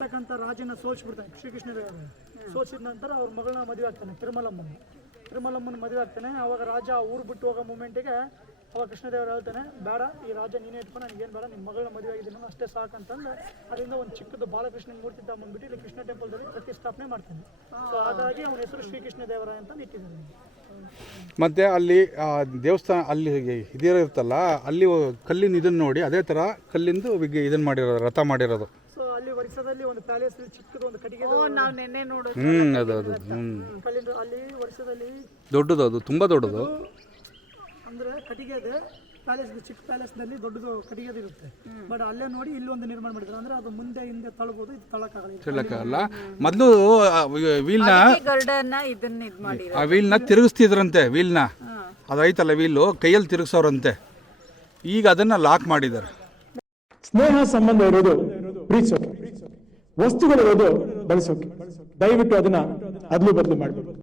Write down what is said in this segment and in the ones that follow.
ಅಂತಕ್ಕಂಥ ರಾಜನ ಸೋಲ್ಸ್ಬಿಡ್ತಾನೆ ಶ್ರೀಕೃಷ್ಣ ದೇವರಾಯ. ಸೋಲ್ಸಿದ ನಂತರ ಅವ್ರ ಮಗಳನ್ನ ಮದುವೆ ಆಗ್ತಾನೆ, ತಿರುಮಲಮ್ಮನ ಮದುವೆ ಆಗ್ತಾನೆ. ಅವಾಗ ರಾಜ ಊರು ಬಿಟ್ಟು ಹೋಗೋ ಮೂಮೆಂಟಿಗೆ ಅವಾಗ ಕೃಷ್ಣದೇವರು ಹೇಳ್ತಾನೆ, ಬೇಡ ಈ ರಾಜ ನೀನೇ ಇಟ್ಕೊಂಡು ನನಗೇನು ಬೇಡ, ನಿಮ್ಮ ಮಗಳನ್ನ ಮದುವೆ ಆಗಿದ್ದೀನಿ ಅಷ್ಟೇ ಸಾಕಂತಂದು ಅದರಿಂದ ಒಂದು ಚಿಕ್ಕದು ಬಾಲಕೃಷ್ಣನ ಮೂರ್ತಿ ತಗೊಂಡ್ಬಿಟ್ಟು ಇಲ್ಲಿ ಕೃಷ್ಣ ಟೆಂಪಲ್ದಲ್ಲಿ ಪ್ರತಿಷ್ಠಾಪನೆ ಮಾಡ್ತಾನೆ. ಸೊ ಹಾಗಾಗಿ ಅವನ ಹೆಸರು ಶ್ರೀಕೃಷ್ಣ ದೇವರಾಯ ಅಂತ ಇಟ್ಟಿದ್ದಾನೆ. ಮತ್ತು ಅಲ್ಲಿ ದೇವಸ್ಥಾನ ಅಲ್ಲಿ ಇದಿರುತ್ತಲ್ಲ, ಅಲ್ಲಿ ಕಲ್ಲಿನ ಇದನ್ನು ನೋಡಿ ಅದೇ ಥರ ಕಲ್ಲಿಂದು ಇದನ್ನು ಮಾಡಿರೋದು, ರಥ ಮಾಡಿರೋದು. ಸೊ ಅಲ್ಲಿ ವರ್ಷದಲ್ಲಿ ಒಂದು ಪ್ಯಾಲೇಸ್ ಚಿಕ್ಕದು ಒಂದು ಕಟ್ಟಿಗೆ ನಾವು ನೆನ್ನೆ ನೋಡೋದು ಅದು ಕಲ್ಲಿಂದ ಅಲ್ಲಿ ವರ್ಷದಲ್ಲಿ ದೊಡ್ಡದು, ಅದು ತುಂಬ ದೊಡ್ಡದು. ಅಂದರೆ ಕಟ್ಟಿಗೆ ಇದೆ ಪ್ಯಾಲೇಸ್, ಚಿಕ್ಕ ಪ್ಯಾಲೇಸ್ನಲ್ಲಿ ದೊಡ್ಡದು ಕಟ್ಟಿಗೆ ಇರುತ್ತೆ. ಬಟ್ ಅಲ್ಲೇ ನೋಡಿ ಇಲ್ಲಿ ಒಂದು ನಿರ್ಮಾಣ ಮಾಡಿದ್ರು. ಅಂದರೆ ಅದು ಮುಂದೆ ಹಿಂದೆ ತಳ್ಬೋದು, ಇದು ತಳಕ್ಕಾಗಲ್ಲ. ಮೊದಲು ವೀಲ್ನ ಇದನ್ನ ಆ ವೀಲ್ನ ತಿರುಗಿಸ್ತಿದ್ರಂತೆ. ವೀಲ್ನ ಅದು ಐತಲ್ಲ ವೀಲು, ಕೈಯಲ್ಲಿ ತಿರುಗಿಸೋರಂತೆ. ಈಗ ಅದನ್ನ ಲಾಕ್ ಮಾಡಿದ್ದಾರೆ. ಸ್ನೇಹ ಸಂಬಂಧ ಇರೋದು ಪ್ರೀತಿಸೋಕೆ, ವಸ್ತುಗಳಿರೋದು ಬಳಸೋಕೆ. ದಯವಿಟ್ಟು ಅದನ್ನ ಅದಲು ಬದಲು ಮಾಡಬೇಕು.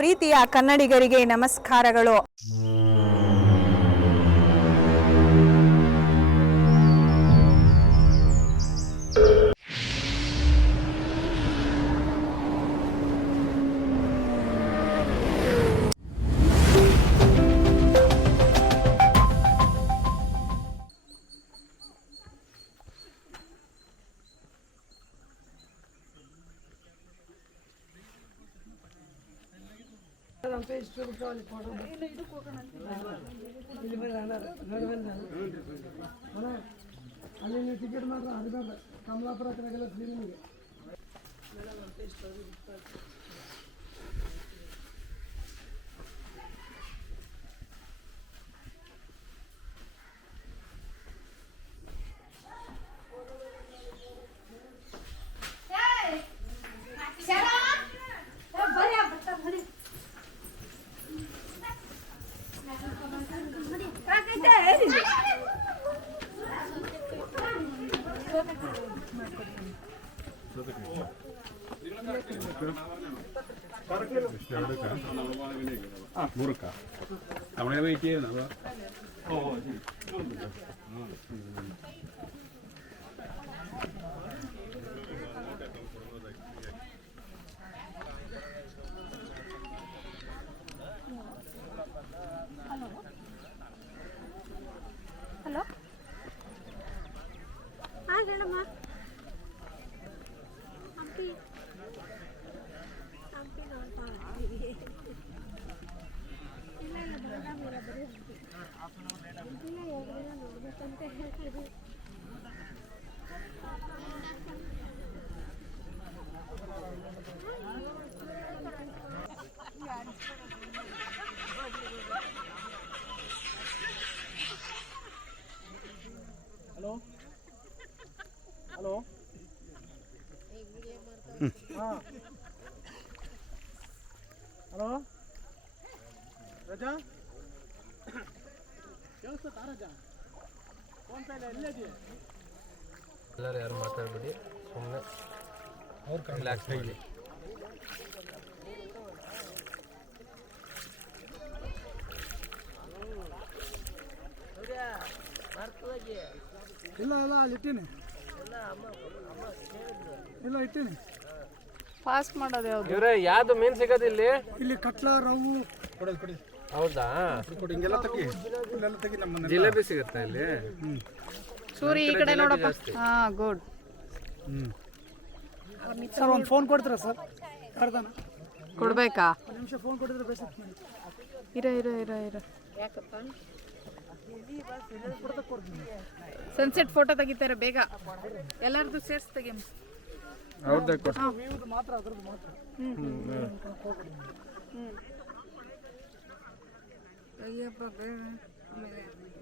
ಪ್ರೀತಿಯ ಕನ್ನಡಿಗರಿಗೆ ನಮಸ್ಕಾರಗಳು. ಅಲ್ಲಿ ನೀವು ಟಿಕೆಟ್ ಮಾತ್ರ ಅದು ಬೇಡ, ಕಮಲಾಪುರ ಹತ್ರಗೆಲ್ಲ ಫ್ರೀ ನಿಮಗೆ. നമ്മളെ വെയിറ്റ് ചെയ്യുന്നു. ಹಲೋ, ಹಾಂ ಹೇಳಮ್ಮ. ಹಂಪಿ ಇಲ್ಲ ಬೆಳಗಾವಿರ ಬರೀ ಹಂಪಿನ ಹೋಗೋಣ ನೋಡ್ಬೇಕಂತ ಹೇಳ್ತಿದ್ವಿ. ಹಲೋ ಹಲೋ, ಹಾಂ ಹಲೋ ರಜಾ ಕೇಳಿಸ್ತಾ ರಜಾ? ಫೋನ್ ಪೇ ಎಲ್ಲಿದೆಯಾ? ಎಲ್ಲರೂ ಯಾರು ಮಾತಾಡ್ಬಿಡಿ, ಸುಮ್ಮನೆ ಅವ್ರು ರಿಲ್ಯಾಕ್ಸ್ ಮಾಡಿ. ಇಲ್ಲ ಇಲ್ಲ ಅಲ್ಲಿ ಇಟ್ಟೀನಿ, ಇಲ್ಲ ಇಟ್ಟೀನಿ. ಫಾಸ್ಟ್ ಮಾಡೋದು ಯಾವುದು? ಇವ್ರೆ ಯಾವ್ದು ಮೀನು ಸಿಗೋದು ಇಲ್ಲಿ? ಇಲ್ಲಿ ಕಟ್ಲಾ ರವು. ಹೌದಾ? ಹಿಂಗೆಲ್ಲ ತೆಗಿ, ನಮ್ಮ ಜಿಲೇಬಿ ಸಿಗುತ್ತಾ ಇಲ್ಲಿ? ಸೂರಿ ಈ ಕಡೆ ನೋಡಪ್ಪ. ಹಾಂ, ಗುಡ್. ಸರ್ ಒಂದು ಫೋನ್ ಕೊಡ್ತೀರಾ ಸರ್? ಯಾರ್ದಾನ ಕೊಡ್ಬೇಕಾ? ಒಂದು ನಿಮಿಷ ಫೋನ್ ಕೊಟ್ಟಿದ್ರೆ ಬೇಸಿತ್ತು ಮಾಡಿ. ಇರ ಯಾಕಪ್ಪ? ಸನ್ಸೆಟ್ ಫೋಟೋ ತೆಗಿತಾರೆ ಬೇಗ, ಎಲ್ಲರದು ಸೇರ್ಸಿ ತೆಗಿ. ಮಾತ್ರ ಅದ್ರದ್ದು ಮಾತ್ರ. ಅಯ್ಯಪ್ಪ ಬೇಡ,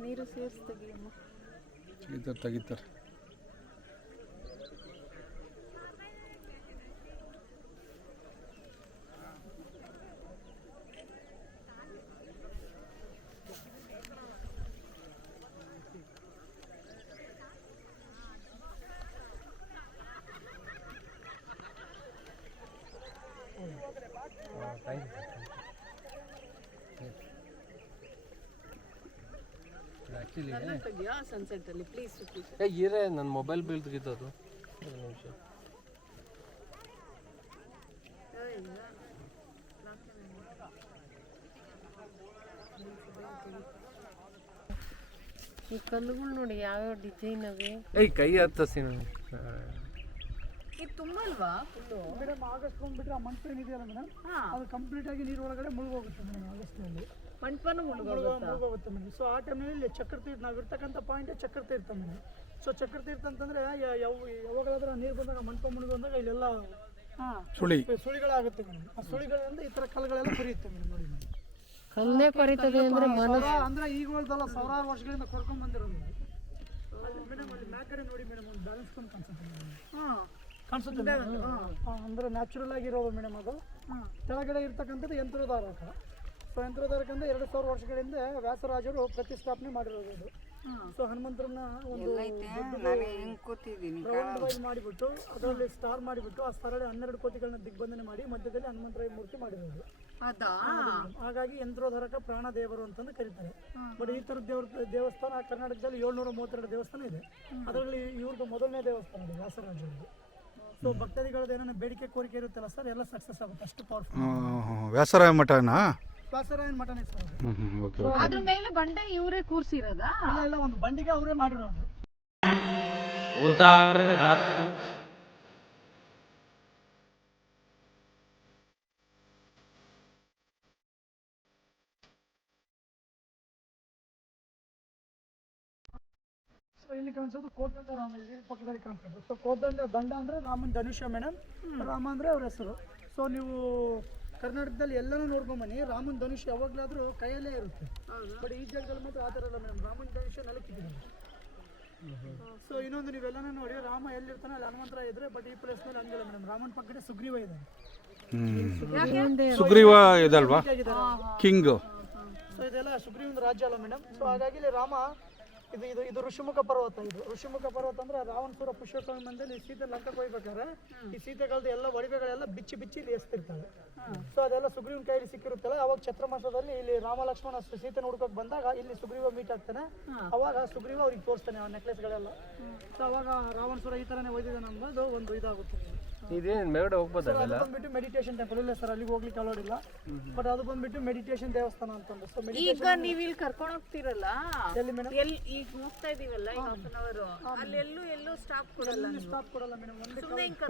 ನೀರು ಸೇರ್ಸಿ ತೆಗಿಯಮ್ಮ. ತೆಗಿತಾರೆ. ಇಲ್ಲಿ ನನ್ನ ತೆಗಿಯಾ ಸನ್ಸೆಟ್ ಅಲ್ಲಿ ಪ್ಲೀಸ್ ಪ್ಲೀಸ್. ಏ ಇರೇ ನನ್ನ ಮೊಬೈಲ್ ಬೀಳ್ತಿದ್ದದು ಒಂದು ನಿಮಿಷ. ಈ ಕಲ್ಲುಗಳು ನೋಡಿ ಯಾವ್ಯಾವ ಡಿಸೈನ್ ಅವೆ. ಏಯ್ ಕೈ ಹತ್ತಸಿ ಇದು ತುಂಬಲ್ವಾ ಫುಲ್ಲು? ಮೇಡಮ್ ಆಗಸ್ಟ್ ಬಂದ್ಬಿಟ್ರೆ ಆ ಮಂಟಪ ಏನಿದೆಯಲ್ಲ ಮೇಡಮ್, ಅದು ಕಂಪ್ಲೀಟ್ ಆಗಿ ನೀರು ಒಳಗಡೆ ಮುಳುಗೋಗುತ್ತೆ ಮೇಡಮ್. ಆಗಸ್ಟ್ನಲ್ಲಿ ಮಂಟಪನೂ ಮುಳುಗೋಗುತ್ತಾ? ಮುಳುಗೋಗುತ್ತೆ ಮೇಡಮ್. ಸೊ ಆ ಟೈಮ್ನಲ್ಲಿ ಚಕ್ರ ತೀರ್ಥ ನಾವು ಇರ್ತಕ್ಕಂಥ ಪಾಯಿಂಟ್ ಚಕ್ರ ತೀರ್ಥ ಮೇಡಮ್. ಸೊ ಚಕ್ರ ತೀರ್ಥ ಅಂತಂದ್ರೆ ಯಾವಾಗಲಾದ್ರೂ ನೀರು ಬಂದಾಗ ಮಂಟಪ ಮುಳುಗೊಂಡಾಗ ಇಲ್ಲೆಲ್ಲ ಸುಳಿಗಳಾಗುತ್ತೆ ಮೇಡಮ್. ಆ ಸುಳಿಗಳಿಂದ ಈ ಥರ ಕಲ್ಲುಗಳೆಲ್ಲ ಕೊರಿಯುತ್ತೆ ಮೇಡಮ್. ನೋಡಿ ಮೇಡಮ್, ಕಲ್ಲೇ ಕೊರಿತದೆ ಅಂದ್ರೆ ಅಂದ್ರೆ ಈಗಳ್ದಲ್ಲ ಸಾವಿರಾರು ವರ್ಷಗಳಿಂದ ಕೊರ್ಕೊಂಡ್ ಬಂದಿರೋದು ಮೇಡಮ್. ಅಲ್ಲಿ ಮ್ಯಾಕ್ ಕಡೆ ನೋಡಿ ಮೇಡಮ್, ಒಂದು ಬ್ಯಾಲೆನ್ಸ್ ಕೊಂಡು ಕಾಣಿಸುತ್ತೆ ಅಂದ್ರೆ ನ್ಯಾಚುರಲ್ ಆಗಿರೋದು ಮೇಡಮ್. ಅದು ಕೆಳಗಡೆ ಇರ್ತಕ್ಕಂಥದ್ದು ಯಂತ್ರೋದ್ಧಾರಕ. ಸೊ ಯಂತ್ರೋದ್ಧಾರಕ ಅಂದ್ರೆ 2000 ವರ್ಷಗಳಿಂದ ವ್ಯಾಸರಾಜರು ಪ್ರತಿಷ್ಠಾಪನೆ ಮಾಡಿರೋದು ಇದು. ಸೊ ಹನುಮಂತರನ್ನ ಒಂದು ರೌಂಡ್ ಮಾಡಿಬಿಟ್ಟು ಅದರಲ್ಲಿ ಸ್ಟಾರ್ ಮಾಡಿಬಿಟ್ಟು ಆ ಸ್ಟಾರಲ್ಲಿ 12 ಕೋತಿಗಳನ್ನ ದಿಗ್ಬಂಧನೆ ಮಾಡಿ ಮಧ್ಯದಲ್ಲಿ ಹನುಮಂತರಾಯ ಮೂರ್ತಿ ಮಾಡಿರೋದು. ಹಾಗಾಗಿ ಯಂತ್ರೋದ್ಧಾರಕ ಪ್ರಾಣ ದೇವರು ಅಂತಂದು ಕರೀತಾರೆ. ಬಟ್ ಈ ಥರದ ದೇವಸ್ಥಾನ ಕರ್ನಾಟಕದಲ್ಲಿ 732 ದೇವಸ್ಥಾನ ಇದೆ. ಅದರಲ್ಲಿ ಇವ್ರದ್ದು ಮೊದಲನೇ ದೇವಸ್ಥಾನ ಇದೆ ವ್ಯಾಸರಾಜರದ್ದು. ಸೊ ಭಕ್ತಾದಿಗಳದ್ದು ಏನಾರ ಬೇಡಿಕೆ ಕೋರಿಕೆ ಇರುತ್ತಲ್ಲ ಸರ್, ಎಲ್ಲ ಸಕ್ಸಸ್ ಆಗುತ್ತೆ. ಅಷ್ಟು ಪವರ್ಫುಲ್ ವ್ಯಾಸರಾಯ ಮಠನಾ? ವ್ಯಾಸರಾಯನ ಮಠನೇ ಸರ್. ಅದ್ರ ಮೇಲೆ ಬಂಡೆ ಇವರೇ ಕೂರ್ಸಿರೋದಾ? ಎಲ್ಲ ಒಂದು ಬಂಡಿಗೆ ಅವರೇ ಮಾಡಿರೋದು. ಸೊ ಇಲ್ಲಿ ಕಾಣಿಸೋದು ಕೋದಂಡ ರಾಮ, ಇಲ್ಲಿ ಪಕ್ಕದಲ್ಲಿ ಕಾಣಿಸೋದು. ಸೊ ಕೋದಂಡ ದಂಡ ಅಂದ್ರೆ ರಾಮನ ಧನುಷ್ಯ ಮೇಡಮ್, ರಾಮ ಅಂದ್ರೆ ಅವ್ರ ಹೆಸರು. ಸೊ ನೀವು ಕರ್ನಾಟಕದಲ್ಲಿ ಎಲ್ಲನೂ ನೋಡ್ಕೊಂಬನ್ನಿ, ರಾಮನ ಧನುಷ್ಯ ಯಾವಾಗಲಾದ್ರೂ ಕೈಯಲ್ಲೇ ಇರುತ್ತೆ. ಬಟ್ ಈ ಜಾಗದಲ್ಲಿ ಮಾತ್ರ ಆ ಥರ ಇಲ್ಲ ಮೇಡಮ್, ರಾಮನ ಧನುಷ್ಯ ನೆಲಕ್ಕಿದೆ. ಸೊ ಇನ್ನೊಂದು ನೀವೆಲ್ಲನೂ ನೋಡಿ, ರಾಮ ಎಲ್ಲಿರ್ತಾನೆ ಅಲ್ಲಿ ಹನುಮಂತರಾಯ ಇದ್ರೆ, ಬಟ್ ಈ ಪ್ಲೇಸ್ ಮೇಲೆ ಹಂಗಿಲ್ಲ ಮೇಡಮ್. ರಾಮನ ಪಕ್ಕಡೆ ಸುಗ್ರೀವ ಇದೆ. ಸುಗ್ರೀವ ಇದಲ್ವಾ ಕಿಂಗ್? ಸೊ ಇದೆಲ್ಲ ಸುಗ್ರೀವನ ರಾಜ್ಯ ಅಲ್ಲ ಮೇಡಮ್. ಸೊ ಹಾಗಾಗಿ ಇಲ್ಲಿ ರಾಮ ಇದು ಋಷಿಮುಖ ಪರ್ವತ. ಇದು ಋಷಿಮುಖ ಪರ್ವತ ಅಂದ್ರೆ ರಾವಣಸುರ ಪುಷ್ಪಕರ್ಮ ಮಂದಲ್ಲಿ ಸೀತೆ ಲಂಕಕ್ಕೆ ಹೋಗ್ಬೇಕಾದ್ರೆ ಈ ಸೀತೆಗಳದ್ದು ಎಲ್ಲ ಒಡವೆಗಳೆಲ್ಲ ಬಿಚ್ಚಿ ಇಲ್ಲಿ ಎಸ್ತಿರ್ತಾಳೆ. ಸೊ ಅದೆಲ್ಲ ಸುಗ್ರೀವನ ಕೈಯಲ್ಲಿ ಸಿಕ್ಕಿರುತ್ತಲ್ಲ, ಅವಾಗ ಛತ್ರಮಾಸದಲ್ಲಿ ಇಲ್ಲಿ ರಾಮ ಲಕ್ಷ್ಮಣ ಸೀತೆ ಹುಡ್ಕೋಕ್ ಬಂದಾಗ ಇಲ್ಲಿ ಸುಗ್ರೀವ ಮೀಟ್ ಆಗ್ತಾನೆ. ಅವಾಗ ಸುಗ್ರೀವ ಅವ್ರಿಗೆ ತೋರಿಸ್ತಾನೆ ಆ ನೆಕ್ಲೆಸ್ಗಳೆಲ್ಲ. ಸೊ ಅವಾಗ ರಾವಣಸುರ ಈ ಥರನೇ ಒಯ್ದಿದ್ದಾನೆ ಅನ್ನೋದು ಒಂದು ಇದಾಗುತ್ತೆ. ಇದೇನು ಮೇಲ್ಗಡೆ ಹೋಗ್ಬೋದು? ಅದು ಬಂದ್ಬಿಟ್ಟು ಮೆಡಿಟೇಷನ್ ಟೆಂಪಲ್. ಇಲ್ಲ ಸರ್, ಅಲ್ಲಿಗೆ ಹೋಗ್ಲಿಕ್ಕೆ ಅಲೋಡಿಲ್ಲ. ಬಟ್ ಅದು ಬಂದ್ಬಿಟ್ಟು ಮೆಡಿಟೇಷನ್ ದೇವಸ್ಥಾನ ಅಂತಂದ್ರೆ. ಸೊ ಈಗ ನೀವು ಇಲ್ಲಿ ಕರ್ಕೊಂಡು ಹೋಗ್ತಿರಲ್ಲ, ಎಲ್ಲಿ ಮೇಡಮ್? ಎಲ್ಲಿ ಈಗ ಹೋಗ್ತಾ ಇದೀವಲ್ಲ ಈಗ ½ ಅವರ್, ಅಲ್ಲಿ ಎಲ್ಲೂ ಸ್ಟಾಪ್ ಕೊಡಲ್ಲ. ಸ್ಟಾಪ್ ಕೊಡಲ್ಲ ಮೇಡಮ್.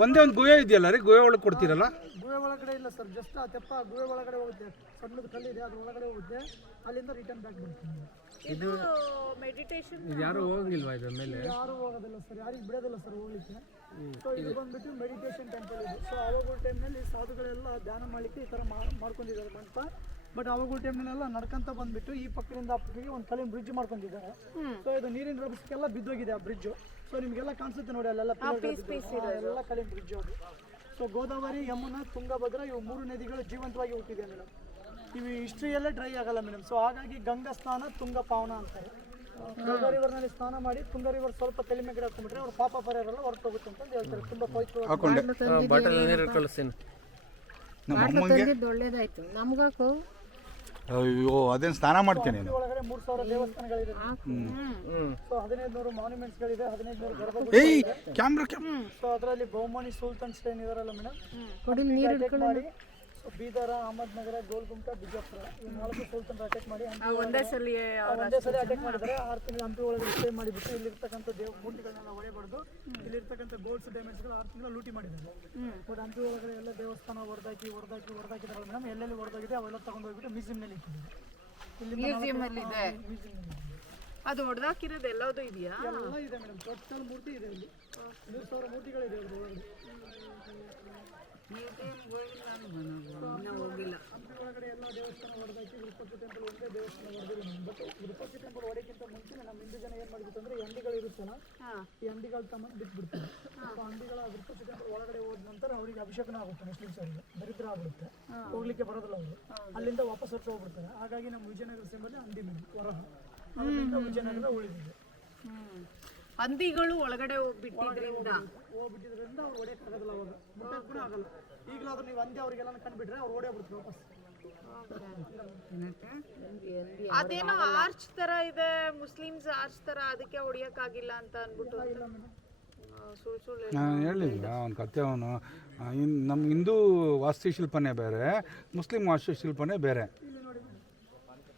ಒಂದೇ ಒಂದು ಗುಹೆ ಇದೆಯಲ್ಲ ರೀ, ಗುಹೆ ಒಳಗೆ ಕೊಡ್ತೀರಲ್ಲ? ಗುಹೆ ಒಳಗಡೆ ಇಲ್ಲ ಸರ್, ಜಸ್ಟ್ ಆ ತೆಪ್ಪ ಗುಹೆ ಒಳಗಡೆ ಹೋಗುತ್ತೆ. ಸಣ್ಣದ ಕಲ್ಲಿದೆ, ಅದು ಒಳಗಡೆ ಹೋಗುತ್ತೆ. ಅಲ್ಲಿಂದ ರಿಟರ್ನ್ ಬ್ಯಾಕ್ ಬರ್ತೀನಿ. ಇದು ಮೆಡಿಟೇಷನ್ ಯಾರು ಹೋಗಂಗಿಲ್ವಾ ಇದ್ರ ಮೇಲೆ? ಯಾರು ಹೋಗೋದಿಲ್ಲ ಸರ್, ಯಾರಿಗೆ ಬಿಡೋದಿಲ್ಲ ಸರ್ ಹೋಗ್ಲಿಕ್ಕೆ. ಸೊ ಇದು ಬಂದ್ಬಿಟ್ಟು ಮೆಡಿಟೇಷನ್ ಟೆಂಪಲ್ ಇದೆ. ಸೊ ಅವಾಗಳ ಟೈಮ್ನಲ್ಲಿ ಸಾಧುಗಳೆಲ್ಲ ಧ್ಯಾನ ಮಾಡಲಿಕ್ಕೆ ಈ ಥರ ಮಾಡ್ಕೊಂಡಿದ್ದಾರೆ ಮಂಟಪ. ಬಟ್ ಅವಾಗಳ ಟೈಮ್ನೆಲ್ಲ ನಡ್ಕೊಂತ ಬಂದ್ಬಿಟ್ಟು ಈ ಪಕ್ಕದಿಂದ ಆ ಪಕ್ಕಕ್ಕೆ ಒಂದು ಕಲ್ಲಿನ ಬ್ರಿಡ್ಜ್ ಮಾಡ್ಕೊಂಡಿದ್ದಾರೆ. ಸೊ ಇದು ನೀರಿನ ರಭಸಕ್ಕೆಲ್ಲ ಬಿದ್ದೋಗಿದೆ ಆ ಬ್ರಿಡ್ಜ್. ಸೊ ನಿಮಗೆಲ್ಲ ಕಾಣಿಸುತ್ತೆ ನೋಡಿ, ಅಲ್ಲೆಲ್ಲ ಎಲ್ಲ ಕಲ್ಲಿನ ಬ್ರಿಡ್ಜ್ ಅದು. ಸೊ ಗೋದಾವರಿ, ಯಮುನಾ, ತುಂಗಭದ್ರಾ ಇವು 3 ನದಿಗಳು ಜೀವಂತವಾಗಿ ಹುಟ್ಟಿದೆ ಮೇಡಮ್. ಇವು ಹಿಸ್ಟ್ರಿಯಲ್ಲೇ ಡ್ರೈ ಆಗಲ್ಲ ಮೇಡಮ್. ಸೊ ಹಾಗಾಗಿ ಗಂಗಾ ಸ್ನಾನ, ತುಂಗ ಪಾವನ ಅಂತಾರೆ. ಗಂಗಾ ರಿವರ್ನಲ್ಲಿ ಸ್ನಾನ ಮಾಡಿ ತುಂಗಾ ರಿವರ್ ಸ್ವಲ್ಪ ತಲೆ ಮೇಲೆ ಹಾಕೊಂಡ್ಬಿಟ್ರೆ ಅವ್ರ ಪಾಪ ಪರಿಹಾರ ಹೊರಟೋಗುತ್ತೆ ಅಂತ ಹೇಳ್ತಾರೆ. ತುಂಬಾ ಪವಿತ್ರವಾಗಿ ಬಾಟಲ್ ನೀರು ಕಳಿಸ್ತೀನಿ. ಒಳ್ಳೇದಾಯ್ತು ನಮ್ಗಾಕು. ಅಯ್ಯೋ, ಅದೇನು ಸ್ನಾನ ಮಾಡ್ತೇನೆ. ಒಳಗಡೆ 3000 ದೇವಸ್ಥಾನಗಳಿದೆ. ಸೊ 1500 ಮಾನ್ಯುಮೆಂಟ್ಸ್ಗಳಿದೆ, 1500 ಗರ್ಭಗುಡಿ. ಸೊ ಅದರಲ್ಲಿ ಬಹುಮನಿ ಸುಲ್ತಾನ್ ಸ್ಟೇನ್ ಇದಾರಲ್ಲ ಮೇಡಮ್, ಮಾಡಿ ಬೀದರ, ಅಹಮದ್ನಗರ, ಗೋಲ್ಗುಂಟ, ಬಿಜಾಪುರ ಈ 4 ಸುಲ್ತಾನ್ ಅಟ್ಯಾಕ್ ಮಾಡಿ ಒಂದೇ ಸಲ ಅಟ್ಯಾಕ್ ಮಾಡಿದ್ದಾರೆ. 6 ತಿಂಗಳು ಹಂಪಿ ಒಳಗೆ ಸ್ಟೇ ಮಾಡಿಬಿಟ್ಟು ಇಲ್ಲಿರ್ತಕ್ಕಂಥ ಮೂರ್ತಿಗಳನ್ನೆಲ್ಲ ಹೊಡೆಬಾರ್ದು. ಇಲ್ಲಿರ್ತಕ್ಕಂಥ ಗೋಲ್ಡ್ಸ್ ಡೈಮಂಡ್ಸ್ಗಳು 6 ತಿಂಗಳು ಲೂಟಿ ಮಾಡಿದ್ದಾರೆ. ಬಟ್ ಹಂಪಿ ಒಳಗಡೆ ಎಲ್ಲ ದೇವಸ್ಥಾನ ಹೊಡೆದಾಕಿದಾರಲ್ಲ ಮೇಡಮ್. ಎಲ್ಲೆಲ್ಲಿ ಹೊಡೆದಾಗಿದೆ ಅವೆಲ್ಲ ತಗೊಂಡು ಹೋಗ್ಬಿಟ್ಟು ಮ್ಯೂಸಿಯಂನಲ್ಲಿ ಇಟ್ಟಿದ್ದಾರೆ. ಮ್ಯೂಸಿಯಂ ಅಲ್ಲಿ ಇದೆ. ಅದು ಹೊಡೆದಾಕಿರೋದು ಎಲ್ಲದೂ ಇದೆಯಾ? ಎಲ್ಲ ಇದೆ ಮೇಡಮ್, ಟೋಟಲ್ ಮೂರ್ತಿ ಇದೆ. ಇಲ್ಲಿ 3000 ಮೂರ್ತಿಗಳಿದೆ ಅದ್ರೊಳಗೆ. ಹಂಪಿ ಒಳಗಡೆ ಎಲ್ಲ ದೇವಸ್ಥಾನ ಹೊಡೆದಾಕಿ ವಿರೂಪಾಕ್ಷ ಟೆಂಪಲ್ ಒಂದೇ ದೇವಸ್ಥಾನ ಹೊಡೆದಿಲ್ಲ. ಬಟ್ ವಿರೂಪಾಕ್ಷ ಟೆಂಪಲ್ ಹೊಡೆಯಕ್ಕಿಂತ ಮುಂಚೆ ನಮ್ಮ ಹಿಂದೂ ಜನ ಏನು ಮಾಡಿಬಿಟ್ಟು ಅಂದರೆ ಹಂದಿಗಳು ಇರುತ್ತಲ್ಲ, ಈ ಹಂದಿಗಳು ತಮ್ಮನ್ನು ಬಿಟ್ಬಿಡ್ತಾರೆ. ಸೊ ಹಂದಿಗಳ ವಿರೂಪಾಕ್ಷ ಟೆಂಪಲ್ ಒಳಗಡೆ ಹೋದ ನಂತರ ಅವರಿಗೆ ಅಭಿಷೇಕನ ಆಗುತ್ತೆ, ಮುಸ್ಲಿಮ್ಸ್ ಅವರಿಗೆ ದರಿದ್ರ ಆಗುತ್ತೆ, ಹೋಗ್ಲಿಕ್ಕೆ ಬರೋದಿಲ್ಲ ಅವರು. ಅಲ್ಲಿಂದ ವಾಪಸ್ ಹೊರಟು ಹೋಗ್ಬಿಡ್ತಾರೆ. ಹಾಗಾಗಿ ನಮ್ಮ ವಿಜಯನಗರ ಸಿಂಬಲ್ಲಿ ಹಂದಿ ಮೇಲೆ ಹೊರಗೆ ಅದರಿಂದ ವಿಜಯನಗರ ಉಳಿದಿದೆ. ಹಂದಿಗಳು ಒಳಗಡೆ ಹೋಗ್ಬಿಟ್ಟಿದ್ರಿಂದ ಅವ್ರು ಹೊಡೆಯೋಕ್ಕಾಗೋದಿಲ್ಲ. ಅವಾಗ ಮುಟ್ಟಕ್ಕೆ ಕೂಡ ಆಗಲ್ಲ. ಈಗಲಾದ್ರೂ ನೀವು ಹಂದಿ ಅವ್ರಿಗೆಲ್ಲ ಕಂಡುಬಿಟ್ರೆ ಅವ್ರು ಓಡೇ ಬಿಡ್ತಾರೆ ವಾಪಸ್. ಅದೇನೋ ಆರ್ಚ್ ತರ ಇದೆ, ಮುಸ್ಲಿಮ್ಸ್ ಆರ್ಚ್ ತರ, ಅದಕ್ಕೆ ಹೊಡಿಯಕ್ಕಾಗಿಲ್ಲ ಅಂತ ಅನ್ಬಿಟ್ಟು ಸುಳ್ಳು ಸುಳ್ಳು ನಾನು ಹೇಳಿಲ್ಲ ಅವನ ಕತೆ. ಅವನು ನಮ್ಮ ಹಿಂದೂ ವಾಸ್ತುಶಿಲ್ಪನೇ ಬೇರೆ, ಮುಸ್ಲಿಂ ವಾಸ್ತುಶಿಲ್ಪನೇ ಬೇರೆ. ಇಲ್ಲಿ ನೋಡಿ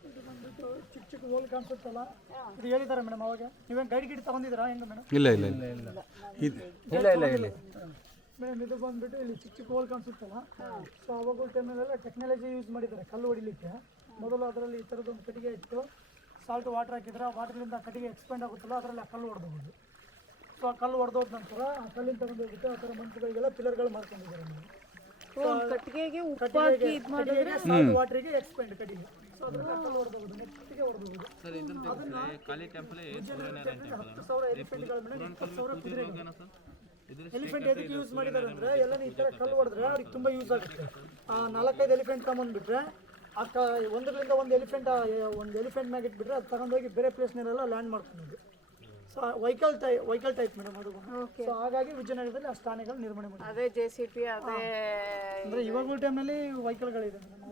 ಇದು ಬಂದ್ಬಿಟ್ಟು ಚಿಕ್ಕ ಚಿಕ್ಕ ಹೋಲ್ ಕಾಣಿಸುತ್ತಲ್ಲ, ಇದು ಹೇಳಿದ್ದಾರೆ ಮೇಡಮ್ ಅವಾಗ. ನೀವೇನು ಗೈಡ್ ಗಿಡ್ ತಗೊಂಡಿದ್ದೀರಾ ಹೆಂಗೆ ಮೇಡಮ್? ಇಲ್ಲ ಇಲ್ಲ ಇಲ್ಲ ಇದು ಮೇಡಮ್ ಇದು ಬಂದ್ಬಿಟ್ಟು ಇಲ್ಲಿ ಚಿಕ್ಕ ಚಿಕ್ಕ ಹೋಲ್ ಕಾಣಿಸುತ್ತಲ್ಲ, ಸೊ ಅವಾಗ ಟೈಮಲ್ಲೆಲ್ಲ ಟೆಕ್ನಾಲಜಿ ಯೂಸ್ ಮಾಡಿದ್ದಾರೆ ಕಲ್ಲು ಹೊಡಿಲಿಕ್ಕೆ. ಮೊದಲು ಅದರಲ್ಲಿ ಈ ಥರದೊಂದು ಕಟ್ಟಿಗೆ ಇಟ್ಟು ಸಾಲ್ಟ್ ವಾಟರ್ ಹಾಕಿದ್ರೆ ಆ ವಾಟರ್ಲಿಂದ ಕಟ್ಟಿಗೆ ಎಕ್ಸ್ಪೆಂಡ್ ಆಗುತ್ತಲ್ಲ, ಅದರಲ್ಲಿ ಆ ಕಲ್ಲು ಹೊಡೆದೋಗೋದು. ಸೊ ಆ ಕಲ್ಲು ಹೊಡೆದೋದ ನಂತರ ಆ ಕಲ್ಲಿನ ತಗೊಂಡು ಹೋಗ್ಬಿಟ್ಟು ಆ ಥರ ಮನುಷ್ಯಗಳಿಗೆಲ್ಲ ಪಿಲ್ಲರ್ಗಳು ಮಾಡ್ಕೊಂಡಿದ್ದಾರೆ ಮೇಡಮ್. ಕಟ್ಟಿಗೆಗೆ ಉಪ್ಪು ಹಾಕಿ ಇದು ಮಾಡಿದ್ರೆ ಸಾಲ್ಟ್ ವಾಟರಿಗೆ ಎಕ್ಸ್ಪೆಂಡ್ ಕಟ್ಟಿಗೆ, ಸೊ ಅದರಿಂದ ಕಲ್ಲು ಹೊಡೆದೋಗೋದು, ನೆಕ್ಸ್ಟ್ ಕಟ್ಟಿಗೆ ಹೊಡೆದೋಗೋದು. ಅದನ್ನ 10,000 ಎಲಿಫೆಂಟ್ಗಳು ಮೇಡಮ್, 20,000 ಕುದುರೆಗಳು. ಎಲಿಫೆಂಟ್ ಎದಕ್ಕೆ ಯೂಸ್ ಮಾಡಿದ್ದಾರೆ ಅಂದರೆ ಎಲ್ಲ ಈ ಥರ ಕಲ್ಲು ಹೊಡೆದ್ರೆ ಅವ್ರಿಗೆ ತುಂಬ ಯೂಸ್ ಆಗುತ್ತೆ. 4-5 ಎಲಿಫೆಂಟ್ ತಗೊಂಡ್ಬಿಟ್ರೆ ಒಂದರಿಂದ ಒಂದು ಎಲಿಫೆಂಟ್ ಮ್ಯಾಗ ಇಟ್ಬಿಟ್ರೆ ಅದು ತಗೊಂಡೋಗಿ ಬೇರೆ ಪ್ಲೇಸ್ನೆಲ್ಲ ಲ್ಯಾಂಡ್ ಮಾಡ್ಕೊಂಡು. ಸೊ ವೆಹಿಕಲ್ ಟೈಪ್ ಮೇಡಮ್ ಅದು. ಸೊ ಹಾಗಾಗಿ ವಿಜಯನಗರದಲ್ಲಿ ಅಷ್ಟು ಆನೆಗಳು ನಿರ್ಮಾಣ ಮಾಡಿದ್ದಾರೆ. ಅದೇ JCP, ಅದೇ ಅಂದರೆ ಇವಾಗಲೂ ಟೈಮ್ನಲ್ಲಿ ವೆಹಿಕಲ್ಗಳಿದೆ ಮೇಡಮ್.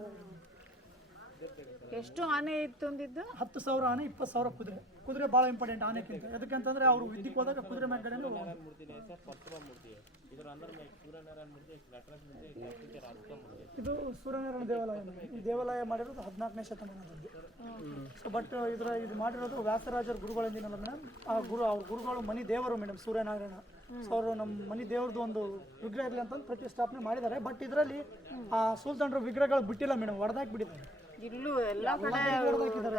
ಎಷ್ಟು ಆನೆ ಇತ್ತು ಅಂದಿದ್ದು? 10,000 ಆನೆ, 20,000 ಕುದುರೆ. ಕುದುರೆ ಭಾಳ ಇಂಪಾರ್ಟೆಂಟ್ ಆನೆಕ್ಕಿಂತ. ಯಾಕಂತಂದ್ರೆ ಅವರು ವಿದ್ಯಕ್ಕೆ ಹೋದಾಗ ಕುದುರೆ ಮ್ಯಾಗಡೆನೂ ಇದು ಸೂರ್ಯನಾರಾಯಣ ದೇವಾಲಯ. ಈ ದೇವಾಲಯ ಮಾಡಿರೋದು 14ನೇ ಶತಮಾನದಲ್ಲಿ. ಸೊ ಬಟ್ ಇದು ಮಾಡಿರೋದು ವ್ಯಾಸರಾಜರ ಗುರುಗಳಿಂದನಲ್ಲ ಮೇಡಮ್. ಅವ್ರ ಗುರುಗಳು ಮನಿ ದೇವರು ಮೇಡಮ್ ಸೂರ್ಯನಾರಾಯಣ. ಸೊ ಅವರು ನಮ್ಮ ಮನಿ ದೇವ್ರದ್ದು ಒಂದು ವಿಗ್ರಹ ಇರಲಿ ಅಂತ ಪ್ರತಿಷ್ಠಾಪನೆ ಮಾಡಿದ್ದಾರೆ. ಬಟ್ ಇದರಲ್ಲಿ ಆ ಸುಲ್ತಾನರ ವಿಗ್ರಹಗಳು ಬಿಟ್ಟಿಲ್ಲ ಮೇಡಮ್, ಹೊಡೆದಾಕಿ ಬಿಟ್ಟಿದ್ದಾರೆ. ಇಲ್ಲೂ ಎಲ್ಲ ಕಡೆ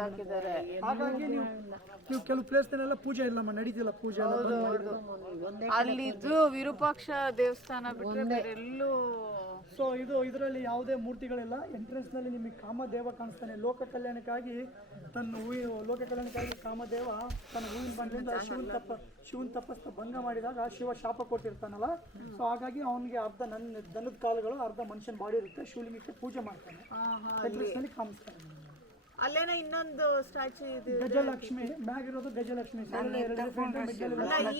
ಹಾಕಿದ್ದಾರೆ. ಹಾಗಾಗಿ ನೀವು ಕೆಲವು ಪ್ಲೇಸ್ನೆಲ್ಲ ಪೂಜೆ ಇಲ್ಲಮ್ಮ, ನಡೀತಿಲ್ಲ ಪೂಜೆ ಎಲ್ಲ. ಅಲ್ಲಿದ್ದು ವಿರೂಪಾಕ್ಷ ದೇವಸ್ಥಾನ ಬಿಟ್ಟರೆ ಬೇರೆ ಎಲ್ಲೂ. ಸೊ ಇದರಲ್ಲಿ ಯಾವುದೇ ಮೂರ್ತಿಗಳಿಲ್ಲ. ಎಂಟ್ರೆನ್ಸ್ನಲ್ಲಿ ನಿಮಗೆ ಕಾಮದೇವ ಕಾಣಿಸ್ತಾನೆ. ಲೋಕ ಕಲ್ಯಾಣಕ್ಕಾಗಿ ಕಾಮದೇವ ತನ್ನ ಹೂವಿನ ಬಂದಿಂದ ಶಿವನ ತಪಸ್ಸು ಭಂಗ ಮಾಡಿದಾಗ ಶಿವ ಶಾಪ ಕೊಟ್ಟಿರ್ತಾನಲ್ಲ. ಸೊ ಹಾಗಾಗಿ ಅವನಿಗೆ ಅರ್ಧ ದನದ ಕಾಲುಗಳು, ಅರ್ಧ ಮನುಷ್ಯನ ಬಾಡಿ ಇರುತ್ತೆ. ಶಿವಲಿಂಗಕ್ಕೆ ಪೂಜೆ ಮಾಡ್ತಾನೆ. ಎಂಟ್ರೆನ್ಸ್ನಲ್ಲಿ ಕಾಣಿಸ್ತಾನೆ. ಅಲ್ಲೇನೋ ಇನ್ನೊಂದು ಸ್ಟ್ಯಾಚು ಇದೆ, ಗಜಲಕ್ಷ್ಮಿ. ಮ್ಯಾಗಿರೋದು ಗಜಲಕ್ಷ್ಮಿ.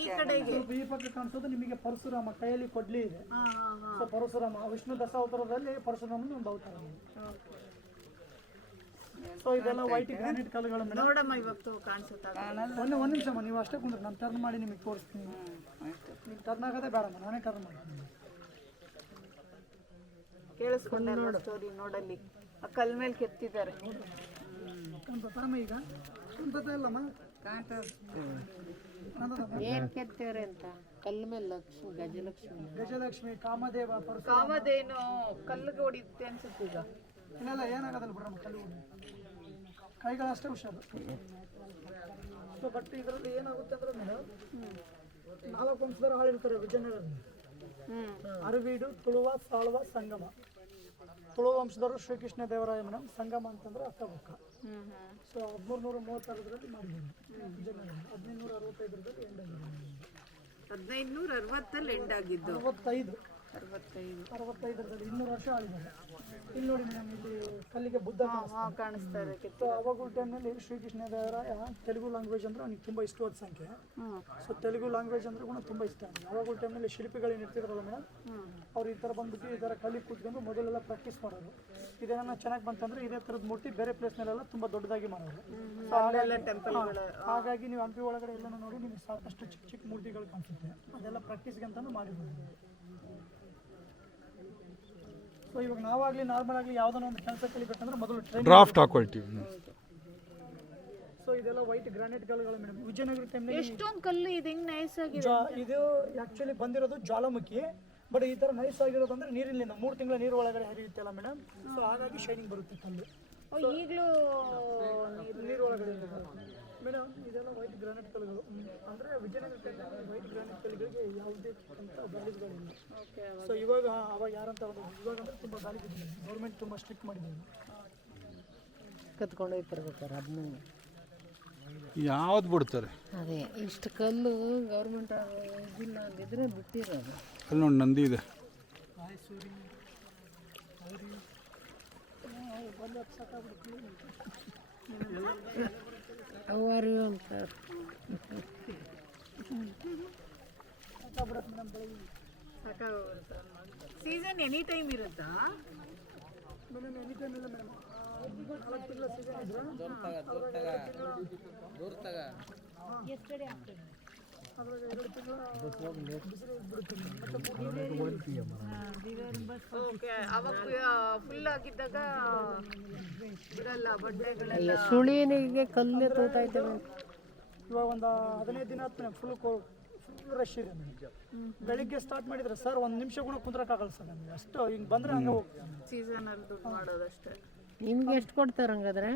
ಈ ಕಡೆಗೆ ಈ ಪಕ್ಕ ಕಾಣಿಸೋದು ನಿಮಗೆ ಪರಶುರಾಮ, ಕೈಯಲ್ಲಿ ಕೊಡ್ಲಿ ಇದೆ. ಸೊ ಪರಶುರಾಮ ವಿಷ್ಣು ದಶಾವತಾರದಲ್ಲಿ ಪರಶುರಾಮನ ಒಂದು ಅವತಾರ. ಸೊ ಇದೆಲ್ಲ ವೈಟ್ ಗ್ರಾನೈಟ್ ಕಲ್ಲುಗಳು ಮೇಡಮ್. ನೋಡಮ್ಮ ಇವತ್ತು ಕಾಣಿಸುತ್ತಾ? ಒಂದು ನಿಮಿಷಮ್ಮ, ನೀವು ಅಷ್ಟೇ ಕುಂದ್ರೆ ನಾನು ಟರ್ನ್ ಮಾಡಿ ನಿಮಗೆ ತೋರಿಸ್ತೀನಿ. ನೀವು ಟರ್ನ್ ಆಗೋದೇ ಬೇಡಮ್ಮ, ನಾನೇ ಟರ್ನ್ ಮಾಡ್ತೀನಿ. ಕೇಳಿಸ್ಕೊಂಡೆ ಸ್ಟೋರಿ ನೋಡಲ್ಲಿ ಆ ಕಲ್ ಮೇಲೆ ಕೆತ್ತಿದ್ದಾರೆ. ಒಂದು ತರಮ್ಮ ಈಗ ಒಂದು ಇಲ್ಲಮ್ಮ, ಏನ್ ಕೆತ್ತೇವ್ರೆ ಅಂತ ಕಲ್ಲ ಮೇಲೆ ಗಜಲಕ್ಷ್ಮಿ, ಕಾಮದೇವ, ಕಾಮದೇನು ಕಲ್ಲಿಗೆ ಹೊಡಿಯುತ್ತೆ ಅನ್ಸುತ್ತೆ ಈಗ. ಇಲ್ಲ ಏನಾಗೋದಲ್ಲ ಬಿಡ್ರಮ್ಮ, ಕಲ್ಲು ಕೈಗಳಷ್ಟೇ ಹುಷಾರು. ಸೊ ಬಟ್ ಇದರಲ್ಲಿ ಏನಾಗುತ್ತೆ ಅಂದ್ರೆ ಮೇಡಮ್, 4 ವಂಶದವರು ಆಳಿರ್ತಾರೆ ವಿಜಯನಗರದಲ್ಲಿ. ಅರವೀಡು, ತುಳುವ, ಸಾಳುವ, ಸಂಗಮ. ತುಳುವ ವಂಶದವರು ಶ್ರೀಕೃಷ್ಣ ದೇವರಾಯ ಮೇಡಮ್. ಸಂಗಮ ಅಂತಂದ್ರೆ ಅಕ್ಕಬುಕ್ಕ. ಸೊ 1336 ಮಾಡಿದ್ದೀವಿ ವಿಜಯನಗರ. 1565 ಎಂಡ್ ಆಗಿದೆ. 1560 ಎಂಡ್ ಆಗಿದ್ದು. 65 200 ವರ್ಷ ಆಳಿದ್ದಾರೆ. ಇಲ್ಲಿ ನೋಡಿ ಮೇಡಮ್, ಇಲ್ಲಿ ಕಲ್ಲಿಗೆ ಬುದ್ಧ ಕಾಣಿಸ್ತಾರೆ. ಸೊ ಅವಾಗ ಟೈಮ್ನಲ್ಲಿ ಶ್ರೀಕೃಷ್ಣ ದೇವರಾಯ ತೆಲುಗು ಲ್ಯಾಂಗ್ವೇಜ್ ಅಂದ್ರೆ ಅವ್ನಿಗೆ ತುಂಬ ಇಷ್ಟವಾದ ಸಂಖ್ಯೆ. ಸೊ ತೆಲುಗು ಲ್ಯಾಂಗ್ವೇಜ್ ಅಂದ್ರೆ ಕೂಡ ತುಂಬ ಇಷ್ಟ. ಅವಾಗ ಟೈಮ್ನಲ್ಲಿ ಶಿಲ್ಪಿಗಳು ಏನಿರ್ತಿದ್ರಲ್ಲ ಮೇಡಮ್, ಅವ್ರು ಈ ಥರ ಬಂದ್ಬಿಟ್ಟು ಈ ಥರ ಕಲ್ಲಿಗೆ ಕೂತ್ಕೊಂಡು ಮೊದಲೆಲ್ಲ ಪ್ರಾಕ್ಟೀಸ್ ಮಾಡೋರು. ಇದೇನ ಚೆನ್ನಾಗಿ ಬಂತಂದ್ರೆ ಇದೇ ಥರದ ಮೂರ್ತಿ ಬೇರೆ ಪ್ಲೇಸ್ನಲ್ಲೆಲ್ಲ ತುಂಬ ದೊಡ್ಡದಾಗಿ ಮಾಡೋರು. ಹಾಗಾಗಿ ನೀವು ಹಂಪಿ ಒಳಗಡೆ ಎಲ್ಲ ನೋಡಿ ನಿಮಗೆ ಸಾಕಷ್ಟು ಚಿಕ್ಕ ಚಿಕ್ಕ ಮೂರ್ತಿಗಳು ಕಾಣಿಸುತ್ತೆ. ಅದೆಲ್ಲ ಪ್ರಾಕ್ಟೀಸ್ಗೆ ಅಂತಾನು ಮಾಡಿರ್ಬೋದು. ಸೊ ಇವಾಗ ನಾವಾಗಲಿ ನಾರ್ಮಲ್ ಆಗಲಿ ಯಾವುದೋ ಒಂದು ಕೆಲಸ ಕಲಿಬೇಕಂದ್ರೆ ಮೊದಲು ಡ್ರಾಫ್ಟ್ ಹಾಕೊಳ್ತೀವಿ. ಸೊ ಇದೆಲ್ಲ ವೈಟ್ ಗ್ರಾನೈಟ್ ಕಲ್ಲುಗಳು ಮೇಡಮ್. ವಿಜಯನಗರ ಟೈಮ್ನಲ್ಲಿ ಎಷ್ಟೊಂದು ಕಲ್ಲು ಇದೆ, ಹಿಂಗ್ ನೈಸ್ ಆಗಿದೆ. ಇದು ಆ್ಯಕ್ಚುಲಿ ಬಂದಿರೋದು ಜ್ವಾಲಾಮುಖಿ. ಬಟ್ ಈ ಥರ ನೈಸ್ ಆಗಿರೋದು ಅಂದರೆ ನೀರಿನಿಂದ 3 ತಿಂಗಳ ನೀರು ಒಳಗಡೆ ಹರಿಯುತ್ತಲ್ಲ ಮೇಡಮ್. ಸೊ ಹಾಗಾಗಿ ಶೈನಿಂಗ್ ಬರುತ್ತೆ ಕಲ್ಲು. ಈಗಲೂ ನೀರು ಒಳಗಡೆ ಮೇಡಮ್. ಇದೆಲ್ಲ ವೈಟ್ ಗ್ರಾನೈಟ್ ಕಲ್ಲುಗಳು. ಅಂದರೆ ವಿಜಯನಗರ ಟೈಮ್ನಲ್ಲಿ ವೈಟ್ ಗ್ರಾನೈಟ್ ಕಲ್ಲುಗಳಿಗೆ ಯಾವುದೇ ಅಂತ ವ್ಯಾಲ್ಯೂಸ್ಗಳಿಲ್ಲ. ಸೊ ಅವಾಗ ಯಾರಂತ ಇವಾಗ ಅಂದರೆ ತುಂಬ ವ್ಯಾಲ್ಯೂ ಇದೆ. ಗೌರ್ಮೆಂಟ್ ತುಂಬ ಸ್ಟ್ರಿಕ್ಟ್ ಮಾಡಿದ್ದೀವಿ. ಕತ್ಕೊಂಡು ಹೋಗ್ತಿರ್ಬೇಕಾರೆ ಅದನ್ನ ಯಾವ್ದು ಬಿಡ್ತಾರೆ? ಅದೇ ಇಷ್ಟು ಕಲ್ಲು ಗೌರ್ಮೆಂಟ್ ಇದಿಲ್ಲ ಅಂದಿದ್ರೆ ಬಿಟ್ಟಿರೋದು. ಅಲ್ಲಿ ನೋಡಿ ನಂದಿ ಇದೆ. ಅವರು ಅಂತ ಸೀಸನ್ ಎನಿ ಟೈಮ್ ಇರುತ್ತಾ? ಮೇಡಮ್ ಎನಿ ಟೈಮ್ ಇಲ್ಲ ಮೇಡಮ್ 4 ತಿಂಗಳ ಸೀಸನ್ ಇದ್ರೆ ಅದ್ರಾಗ 2 ತಿಂಗಳ ಬಿಸಿಲು ಬಿಡುತ್ತೆ ಓಕೆ ಅವಾಗ ಫುಲ್ ಆಗಿದ್ದಾಗ ಬಿಡಲ್ಲ ಬಟ್ಟೆಗಳೆಲ್ಲ. ಸುಳಿನಿಗೆ ಕಲ್ಲೇ ತೋತಾಯ್ತೆ ಇವಾಗ ಒಂದು 15 ದಿನ ಆದ್ಮೇಲೆ ಫುಲ್ ರಶ್ ಇದೆ ಮೇಡಮ್. ಬೆಳಿಗ್ಗೆ ಸ್ಟಾರ್ಟ್ ಮಾಡಿದ್ರೆ ಸರ್ 1 ನಿಮಿಷ ಕೂಡ ಕುಂದ್ರಕ್ಕಾಗಲ್ಲ ಸರ್ ನಮಗೆ, ಅಷ್ಟು ಹಿಂಗೆ ಬಂದರೆ ಹಂಗೆ ಹೋಗ್ತೀವಿ. ಸೀಸನಲ್ಲಿ ದುಡ್ಡು ಮಾಡೋದಷ್ಟೇ. ನಿಮ್ಗೆ ಎಷ್ಟು ಕೊಡ್ತಾರೆ ಹಂಗಾದ್ರೆ?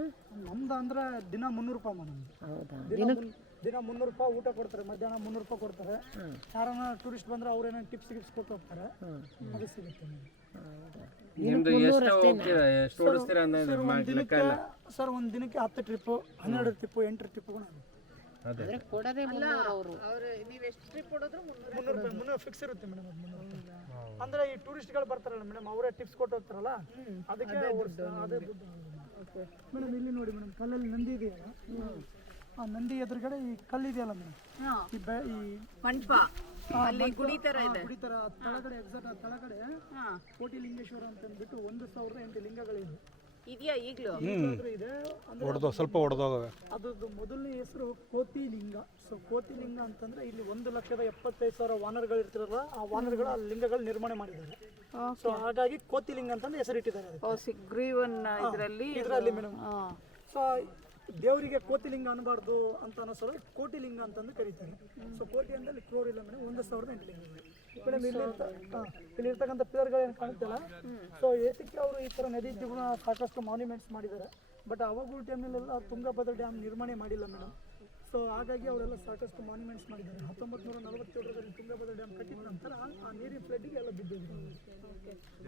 ನಮ್ದು ಅಂದ್ರೆ ದಿನ 300 ರೂಪಾಯಿ ಮೇಡಮ್. ಹೌದಾ? ದಿನ 300 ರೂಪಾಯಿ ಊಟ ಕೊಡ್ತಾರೆ, ಮಧ್ಯಾಹ್ನ 300 ರೂಪಾಯಿ ಕೊಡ್ತಾರೆ. ಯಾರನ್ನ ಟೂರಿಸ್ಟ್ ಬಂದ್ರೆ ಅವ್ರು ಏನೇನು ಟಿಪ್ಸ್ ಕೊಟ್ಟು ಹೋಗ್ತಾರೆ, ಅದು ಸಿಗುತ್ತೆ ನಿಮ್ದು ಎಷ್ಟು ಹೋಗ್ತೀರಾ, ಎಷ್ಟು ಓಡಿಸ್ತೀರಾ ಸರ್. ಒಂದು ದಿನಕ್ಕೆ 10 ಟ್ರಿಪ್ಪು, 12 ಟ್ರಿಪ್ಪು, 8 ಟ್ರಿಪ್ಪುಗಳು ಅಂದ್ರೆ ಕೊಡೋದೇ 300 ಅವರು. ಅವ್ರು ನೀವು ಎಷ್ಟು ಟ್ರಿಪ್ ಕೊಡೋದ್ರು 300 ರೂಪಾಯಿ 300 ಫಿಕ್ಸ್ ಇರುತ್ತೆ ಮೇಡಮ್. ಅದು 300 ರೂಪಾಯಿ ಅಂದ್ರೆ ಈ ಟೂರಿಸ್ಟ್ಗಳು ಬರ್ತಾರಲ್ಲ ಮೇಡಮ್, ಅವರೇ ಟಿಪ್ಸ್ ಕೊಟ್ಟು ಹೋಗ್ತಾರಲ್ಲ, ಅದಕ್ಕೆ ಅದೇ ದುಡ್ಡು ಮೇಡಮ್. ಇಲ್ಲಿ ನೋಡಿ ಮೇಡಮ್, ಕಲ್ಲಲ್ಲಿ ನಂದಿ ಇದೆಯಲ್ಲ, ಆ ನಂದಿ ಎದುರುಗಡೆ ಈ ಕಲ್ಲು ಇದೆಯಲ್ಲ ಮೇಡಮ್, ಈ ಮಂಟಪ ಅಲ್ಲಿ ಗುಡಿ ತರ ಇದೆ. ಗುಡಿ ತರ ತಳಗಡೆ ಎಕ್ಸಾಕ್ಟ್ ಆ ತಳಗಡೆ ಕೋಟಿ ಲಿಂಗೇಶ್ವರ ಅಂತ ಅಂದ್ಬಿಟ್ಟು 1008 ಲಿಂಗಗಳಿವೆ. ಇದೆಯಾ ಈಗಲೂ? ಇದೆ ಸ್ವಲ್ಪ ಹೊಡೆದೋಗವೆ. ಅದ್ರದ್ದು ಮೊದಲನೇ ಹೆಸರು ಕೋತಿಲಿಂಗ. ಸೊ ಕೋತಿಲಿಂಗ ಅಂತಂದ್ರೆ ಇಲ್ಲಿ 1,75,000 ವಾನರಗಳು ಇರ್ತಿರಲ್ಲ, ಆ ವಾನರಗಳು ಆ ಲಿಂಗಗಳು ನಿರ್ಮಾಣ ಮಾಡಿದ್ದಾರೆ. ಸೊ ಹಾಗಾಗಿ ಕೋತಿಲಿಂಗ ಅಂತಂದ್ರೆ ಹೆಸರಿಟ್ಟಿದ್ದಾರೆ ಅದಕ್ಕೆ. ಸಿಗ್ರೀವನ್ ಇದರಲ್ಲಿ ಮೇಡಮ್. ಸೊ ದೇವರಿಗೆ ಕೋತಿಲಿಂಗ ಅನ್ನಬಾರ್ದು ಅಂತ ಅನ್ನೋ ಸಲ ಕೋಟಿಲಿಂಗ ಅಂತಂದು ಕರೀತಾರೆ. ಸೊ ಕೋಟಿ ಅಂದ್ರೆ ಕ್ರೋರ್ ಇಲ್ಲ ಮೇಡಮ್, 1,008 ಲಿಂಗಗಳು ಮೇಡಮ್. ಇಲ್ಲಿ ಇರ್ತಕ್ಕಂಥ ಪಿಲ್ಲರ್ಗಳು ಏನು ಕಾಣುತ್ತಲ್ಲ, ಸೊ ಏತಕ್ಕೆ ಅವರು ಈ ಥರ ನದಿ ಜೀವನ ಸಾಕಷ್ಟು ಮಾನ್ಯುಮೆಂಟ್ಸ್ ಮಾಡಿದ್ದಾರೆ. ಬಟ್ ಅವಾಗೂ ಟೈಮ್ನಲ್ಲೆಲ್ಲ ತುಂಗಭದ್ರಾ ಡ್ಯಾಮ್ ನಿರ್ಮಾಣ ಮಾಡಿಲ್ಲ ಮೇಡಮ್. ಸೊ ಹಾಗಾಗಿ ಅವರೆಲ್ಲ ಸಾಕಷ್ಟು ಮಾನ್ಯುಮೆಂಟ್ಸ್ ಮಾಡಿದ್ದಾರೆ. 1947ರಲ್ಲಿ ತುಂಗಭದ್ರಾ ಡ್ಯಾಮ್ ಕಟ್ಟಿದ ನಂತರ ಆ ನೀರಿನ ಫ್ಲಡ್ಗೆ ಎಲ್ಲ ಬಿದ್ದಿದೆ.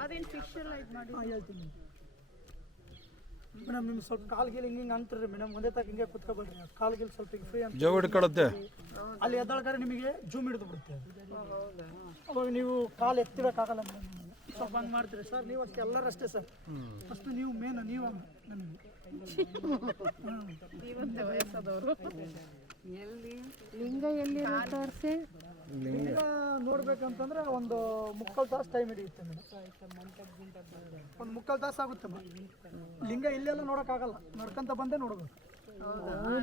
ಅದೇನು ಫಿಶ್ ಎಲ್ಲ ಇದು ಮಾಡಿ ಹೇಳ್ತೀನಿ ಮೇಡಮ್. ನಿಮ್ಗೆ ಸ್ವಲ್ಪ ಕಾಲ್ಗಿಲ್ ಹಿಂಗೆ ಅಂತೀರಿ ಮೇಡಮ್, ಒಂದೇ ತಕ್ಕ ಹಿಂಗೆ ಕುತ್ಕೊಬೇಡ್ರಿ. ಕಾಲ್ಗಿಲ್ ಸ್ವಲ್ಪ ಈಗ ಫ್ರೀ ಅಂತ ಜೋಗ್ ಹಿಡ್ಕೊಳ್ಳುತ್ತೆ. ಅಲ್ಲಿ ಎದ್ದಳ್ಗಾರೆ ನಿಮಗೆ ಜೂಮ್ ಹಿಡಿದು ಬಿಡುತ್ತೆ. ಅವಾಗ ನೀವು ಕಾಲು ಎತ್ತಿರೋಕ್ಕಾಗಲ್ಲ ಮೇಡಮ್. ಸ್ವಲ್ಪ ಹಂಗೆ ಮಾಡ್ತೀರಿ ಸರ್. ನೀವು ಅಷ್ಟೇ, ಎಲ್ಲರೂ ಅಷ್ಟೇ ಸರ್. ಫಸ್ಟ್ ನೀವು ಮೇನ್, ನೀವು ನನಗೆ ಜೀವಂತ ವಯಸ್ಸಾದವರು. ಎಲ್ಲಿ ಲಿಂಗ ಎಲ್ಲಿ ತೋರಿಸಿ? ಲಿಂಗ ನೋಡ್ಬೇಕಂತಂದ್ರೆ ಒಂದು 3/4 ತಾಸು ಟೈಮ್ ಹಿಡಿಯುತ್ತೆ ಮೇಡಮ್. ಒಂದು 3/4 ತಾಸು ಆಗುತ್ತೆ ಮೇಡಮ್. ಲಿಂಗ ಇಲ್ಲೆಲ್ಲ ನೋಡೋಕ್ಕಾಗಲ್ಲ, ನಡ್ಕೊಂತ ಬಂದೇ ನೋಡ್ಬೇಕು.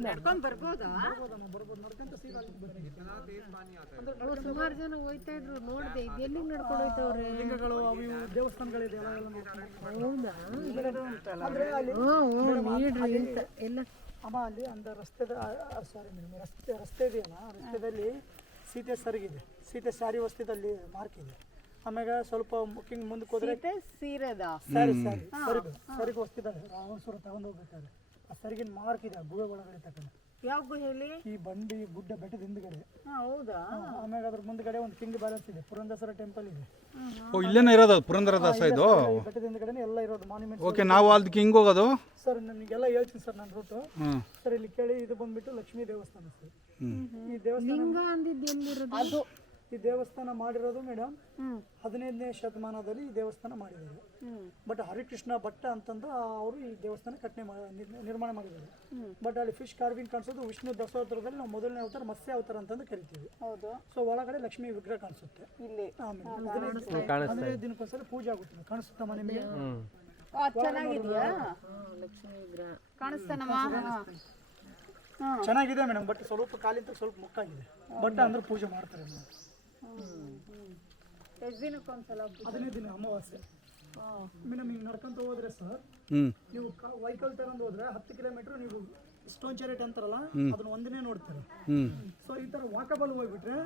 ನಡ್ಕೊಂಡು ಬರ್ಬೋದಾ? ಬರ್ಬೋದು ನಡ್ಕೊಂತ ಸೀದಾ ಸುಮಾರು ಜನ ಹೋಯ್ತಾ ಇದ್ರು, ನೋಡಿದೆ. ಇದು ಎಲ್ಲಿಗೆ ನಡ್ಕೊಂಡು ಹೋಯ್ತವ್ರೆ? ಲಿಂಗಗಳು ಅವು ಇವು ದೇವಸ್ಥಾನಗಳಿದೆ ಎಲ್ಲ ಹೌದಾ? ಅಂದ್ರೆ ಅಲ್ಲಿ ನೀಡ್ರಿ ಅಂತ ಎಲ್ಲ. ಅಮ್ಮ ಅಲ್ಲಿ ಅಂದ ರಸ್ತೆದ ಸಾರಿ ಮೇಡಮ್, ರಸ್ತೆ ಇದೆಯಲ್ಲ, ರಸ್ತೆದಲ್ಲಿ ಸೀತೆ ಸರಿಗಿದೆ, ಸೀತೆ ಸ್ಯಾರಿ ವಸ್ತಿದಲ್ಲಿ ಮಾರ್ಕ್ ಇದೆ. ಆಮ್ಯಾಗ ಸ್ವಲ್ಪ ಮುಕ್ಕಿಂಗ್ ಮುಂದಕ್ಕೆ ಹೋದ್ರೆ ಸೀರೆದ ಸರಿಗೆ ವಸ್ತಿದ್ದಾರೆ, ರಾವಣಸುರ ತಗೊಂಡು ಹೋಗ್ಬೇಕಾದ್ರೆ ಆ ಸರಿಗಿನ ಮಾರ್ಕ್ ಇದೆ ಗುಹೆ ಒಳಗಡೆ ತಗೊಂಡು. ಯಾವ ಹೇಳಿ? ಈ ಬಂಡಿ ಗುಡ್ಡ ಬೆಟ್ಟದ ಹಿಂದ್ಗಡೆ. ಹೌದಾ? ಆಮ್ಯಾಗ ಅದ್ರ ಮುಂದ್ಗಡೆ ಒಂದು ಕಿಂಗ್ ಬ್ಯಾಲೆನ್ಸ್ ಇದೆ, ಪುರಂದರ ಟೆಂಪಲ್ ಇದೆ. ಇಲ್ಲೇನೇ ಇರೋದು ಪುರಂದರದಾಸ ಇದು? ಬೆಟ್ಟದ ಹಿಂದ್ಗಡೆ ಎಲ್ಲ ಇರೋದು ಮಾನ್ಯುಮೆಂಟ್. ಓಕೆ, ನಾವು ಅದಕ್ಕೆ ಹಿಂಗೆ ಹೋಗೋದು ಸರ್? ನನಗೆಲ್ಲ ಹೇಳ್ತೀನಿ ಸರ್ ನಾನು ರೂಟು. ಸರ್ ಇಲ್ಲಿ ಕೇಳಿ, ಇದು ಬಂದ್ಬಿಟ್ಟು ಲಕ್ಷ್ಮೀ ದೇವಸ್ಥಾನ ಸರ್. ಈ ದೇವಸ್ಥಾನ ಲಿಂಗ ಅಂದಿದ್ದು ಎಲ್ಲಿರೋದು? ಅದು ಈ ದೇವಸ್ಥಾನ ಮಾಡಿರೋದು ಮೇಡಮ್ 15ನೇ ಶತಮಾನದಲ್ಲಿ ಈ ದೇವಸ್ಥಾನ ಮಾಡಿದ್ದಾರೆ. ಬಟ್ ಹರಿಕೃಷ್ಣ ಭಟ್ಟ ಅಂತಂದು ಅವರು ಈ ದೇವಸ್ಥಾನ ನಿರ್ಮಾಣ ಮಾಡಿದ್ದಾರೆ. ಬಟ್ ಅಲ್ಲಿ ಫಿಶ್ ಕಾರ್ವಿಂಗ್ ಕಾಣಿಸೋದು ವಿಷ್ಣು ದಶಾವತಾರದಲ್ಲಿ ನಾವು ಮೊದಲನೇ ಅವತಾರ ಮತ್ಸ್ಯ ಅವತಾರ ಅಂತಂದು ಕರಿತೀವಿ. ಹೌದು. ಸೊ ಒಳಗಡೆ ಲಕ್ಷ್ಮೀ ವಿಗ್ರಹ ಕಾಣಿಸುತ್ತೆ ಇಲ್ಲಿ. 15 ದಿನಕ್ಕೊಂದ್ಸರಿ ಪೂಜೆ ಆಗುತ್ತೆ. ಕಾಣಿಸುತ್ತಾ ನಿಮಗೆ? ಚೆನ್ನಾಗಿದೆಯಾ? ಲಕ್ಷ್ಮೀ ವಿಗ್ರಹ ಕಾಣಿಸ್ತಾನಮ್ಮ? ಚೆನ್ನಾಗಿದೆ ಮೇಡಮ್, ಬಟ್ ಸ್ವಲ್ಪ ಕಾಲಿಂದ ಸ್ವಲ್ಪ ಮುಕ್ಕಾಗಿದೆ. ಬಟ್ ಅಂದ್ರೆ ಪೂಜೆ ಮಾಡ್ತಾರೆ ಮೇಡಮ್. ಎಷ್ಟು ದಿನಕ್ಕೊಂದ್ಸಲ? 15 ದಿನ ಅಮಾವಾಸ್ಯೆ ಮೇಡಮ್. ಹಿಂಗೆ ನಡ್ಕೊಂತ ಹೋದ್ರೆ ಸರ್, ನೀವು ವೆಹಿಕಲ್ ತಗೊಂಡು ಹೋದ್ರೆ 10 ಕಿಲೋಮೀಟರ್ ನೀವು ಸ್ಟೋನ್ ಚಾರಿಟ್ ಅಂತಾರಲ್ಲ, ಅದನ್ನ ಒಂದಿನೇ ನೋಡ್ತಾರೆ. ಸೊ ಈ ತರ ವಾಕಬಲ್ ಹೋಗ್ಬಿಟ್ರೆ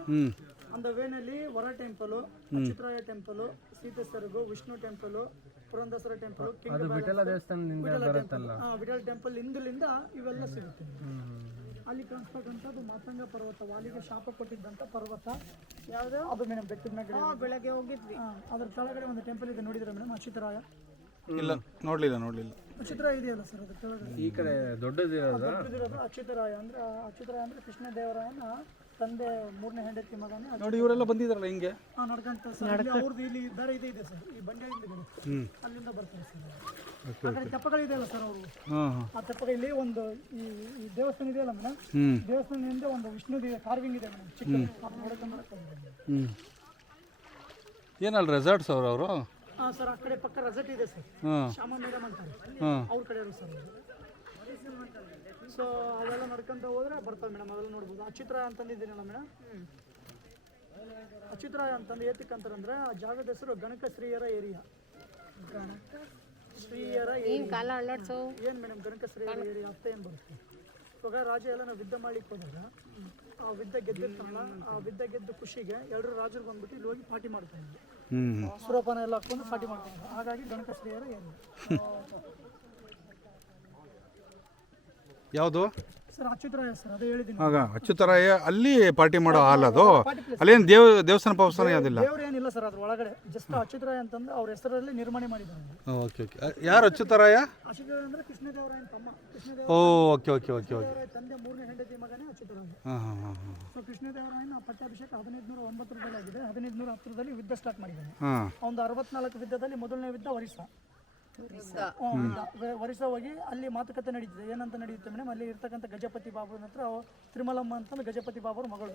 ಅಂದ ವೇನಲ್ಲಿ ವರ temple, Achyutaraya temple, Sita Seragu, Vishnu temple, Purandara temple, Vittala temple ಹಿಂದಲಿಂದ ಇವೆಲ್ಲ ಸಿಗುತ್ತೆ. ಅಲ್ಲಿ ಕಾಣಿಸ್ತಕ್ಕಂಥದ್ದು ಮಾತಂಗ ಪರ್ವತ, ವಾಲಿಗೆ ಶಾಪ ಕೊಟ್ಟಿದ್ದಂಥ ಪರ್ವತ. ಯಾವುದು? ಅದು ಮೇಡಮ್ ಬೆಟ್ಟದ ಮೇಲೆ ಬೆಳಗ್ಗೆ ಹೋಗಿದ್ವಿ. ಅದ್ರ ಕೆಳಗಡೆ ಒಂದು ಟೆಂಪಲ್ ಇದೆ, ನೋಡಿದ್ರೆ ಮೇಡಮ್? ಅಚ್ಯುತರಾಯ. ಇಲ್ಲ, ನೋಡಲಿಲ್ಲ. ಅಚ್ಯುತರಾಯ ಇದೆಯಲ್ಲ ಸರ್, ಅದ್ರ ಕೆಳಗಡೆ ಈ ಕಡೆ ದೊಡ್ಡದಿರೋದು ಅಚ್ಯುತರಾಯ ಅಂದ್ರೆ ಕೃಷ್ಣ ದೇವರಾಯನ ತಂದೆ 3ನೇ ಹೆಂಡತಿ ಮಗನೇ. ನೋಡಿ, ಇವರೆಲ್ಲ ಬಂದಿದ್ದಾರಲ್ಲ ಹಿಂಗೆ ನಡ್ಕೊಂತ ಸರ್. ಅವ್ರದ್ದು ಇಲ್ಲಿ ದಾರಿ ಇದೆ ಸರ್, ಈ ಬಂಡೆ ಹಿಂದ್ಗಡೆ ಅಲ್ಲಿಂದ ಬರ್ತಾರೆ ಸರ್. ಆ ಕಡೆ ತೆಪ್ಪಗಳಿದೆಯಲ್ಲ ಸರ್, ಅವರು ಆ ತೆಪ್ಪಗ ಇಲ್ಲಿ ಒಂದು ಈ ದೇವಸ್ಥಾನ ಇದೆಯಲ್ಲ ಮೇಡಮ್, ದೇವಸ್ಥಾನದಿಂದ ಒಂದು ವಿಷ್ಣು ಕಾರ್ವಿಂಗ್ ಇದೆ ಮೇಡಮ್, ಚಿಕ್ಕ. ಏನಲ್ಲ ರೆಸಾರ್ಟ್ಸ್ ಅವರು ಹಾಂ ಸರ್, ಆ ಕಡೆ ಪಕ್ಕ ರೆಸೆಟ್ ಇದೆ ಸರ್, ಹಾಂ ಶ್ಯಾಮ ಮೇಡಮ್ ಅಂತಾರೆ, ಹಾಂ ಅವ್ರ ಕಡೆ ಇರೋದು ಸರ್. ಸೊ ಅವೆಲ್ಲ ನಡ್ಕೊಂತ ಹೋದ್ರೆ ಬರ್ತಾವೆ ಮೇಡಮ್, ಅವೆಲ್ಲ ನೋಡ್ಬೋದು. ಅಚ್ಯುತರಾಯ ಅಂತಂದಿದ್ದೀನಲ್ಲ ಮೇಡಮ್, ಅಚ್ಯುತರಾಯ ಅಂತಂದು ಏತಕ್ಕೆ ಅಂತಾರಂದ್ರೆ ಆ ಜಾಗದ ಹೆಸರು ಗಣಕ ಶ್ರೀಯರ ಏರಿಯಾ. ಶ್ರೀಯರ ಕಾಲ ಅಳ್ಳಾಡ್ಸೋ ಏನು ಮೇಡಮ್ ಗಣಕ ಶ್ರೀಯರ ಏರಿಯಾ ಅಂತ ಏನು ಬರುತ್ತೆ? ಇವಾಗ ರಾಜ ಎಲ್ಲ ನಾವು ಯುದ್ಧ ಮಾಡ್ಲಿಕ್ಕೆ ಹೋದಾಗ ಆ ವಿದ್ಯೆ ಗೆದ್ದಿರ್ತಾನಲ್ಲ, ಆ ವಿದ್ಯೆ ಗೆದ್ದ ಖುಷಿಗೆ ಎಲ್ಲರೂ ರಾಜರು ಬಂದ್ಬಿಟ್ಟು ಇಲ್ಲಿ ಹೋಗಿ ಪಾರ್ಟಿ ಮಾಡ್ತಾರೆ, ಸುರಪಾನ ಎಲ್ಲ ಹಾಕೊಂಡು ಪಾರ್ಟಿ ಮಾಡ್ತಾರೆ. ಹಾಗಾಗಿ ಗಣಕ ಶ್ರೀಯರ ಏರಿಯಾ. ಯಾವುದು ಸರ್ ಅಚ್ಯುತರಾಯ ಸರ್, ಅದೇ ಹೇಳಿದ್ದೀನಿ. ಆಗ ಅಚ್ಯುತರಾಯ ಅಲ್ಲಿ ಪಾರ್ಟಿ ಮಾಡೋ ಹಾಲ್ ಅದು? ಅಲ್ಲೇನು ದೇವಸ್ಥಾನ ಪವಸ್ಥಾನ ಯಾವುದಿಲ್ಲ? ದೇವ್ರು ಏನಿಲ್ಲ ಸರ್ ಅದ್ರ ಒಳಗಡೆ, ಜಸ್ಟ್ ಅಚ್ಯುತರಾಯ ಅಂತಂದ್ರೆ ಅವ್ರ ಹೆಸರಲ್ಲಿ ನಿರ್ಮಾಣ ಮಾಡಿದ್ದಾರೆ. Okay okay. ಯಾರು ಅಚ್ಯುತರಾಯ? ಅಚ್ಯುತರಾಯ ಅಂದ್ರೆ ಕೃಷ್ಣದೇವರಾಯನ ತಮ್ಮ, ಕೃಷ್ಣದೇವ ಓ ಓಕೆ ಓಕೆ ಓಕೆ ಓಕೆ. ತಂದೆ ಮೂರನೇ ಹೆಂಡತಿ ಮಗನೇ ಅಚ್ಯುತರಾಯ. ಹಾಂ ಹಾಂ ಹಾಂ ಹಾಂ ಸೊ ಕೃಷ್ಣದೇವರಾಯನ ಪಟ್ಟಾಭಿಷೇಕ 1509 ಆಗಿದೆ. 1510 ಯುದ್ಧ ಸ್ಟಾರ್ಟ್ ಮಾಡಿದ್ದಾನೆ. ಹಾಂ ಒಂದು 64 ಯುದ್ಧದಲ್ಲಿ ಮೊದಲನೇ ಯುದ್ಧ ಒರಿಸ್ಸಾ. ಒರಿಸ್ಸಾ ಹೋಗಿ ಅಲ್ಲಿ ಮಾತುಕತೆ ನಡೀತಿದೆ. ಏನಂತ ನಡೆಯುತ್ತೆ ಮೇಡಮ್, ಅಲ್ಲಿ ಇರ್ತಕ್ಕಂಥ ಗಜಪತಿ ಬಾಬುನ ಹತ್ರ ತಿರುಮಲಮ್ಮ ಅಂತಂದು ಗಜಪತಿ ಬಾಬುರ ಮಗಳು,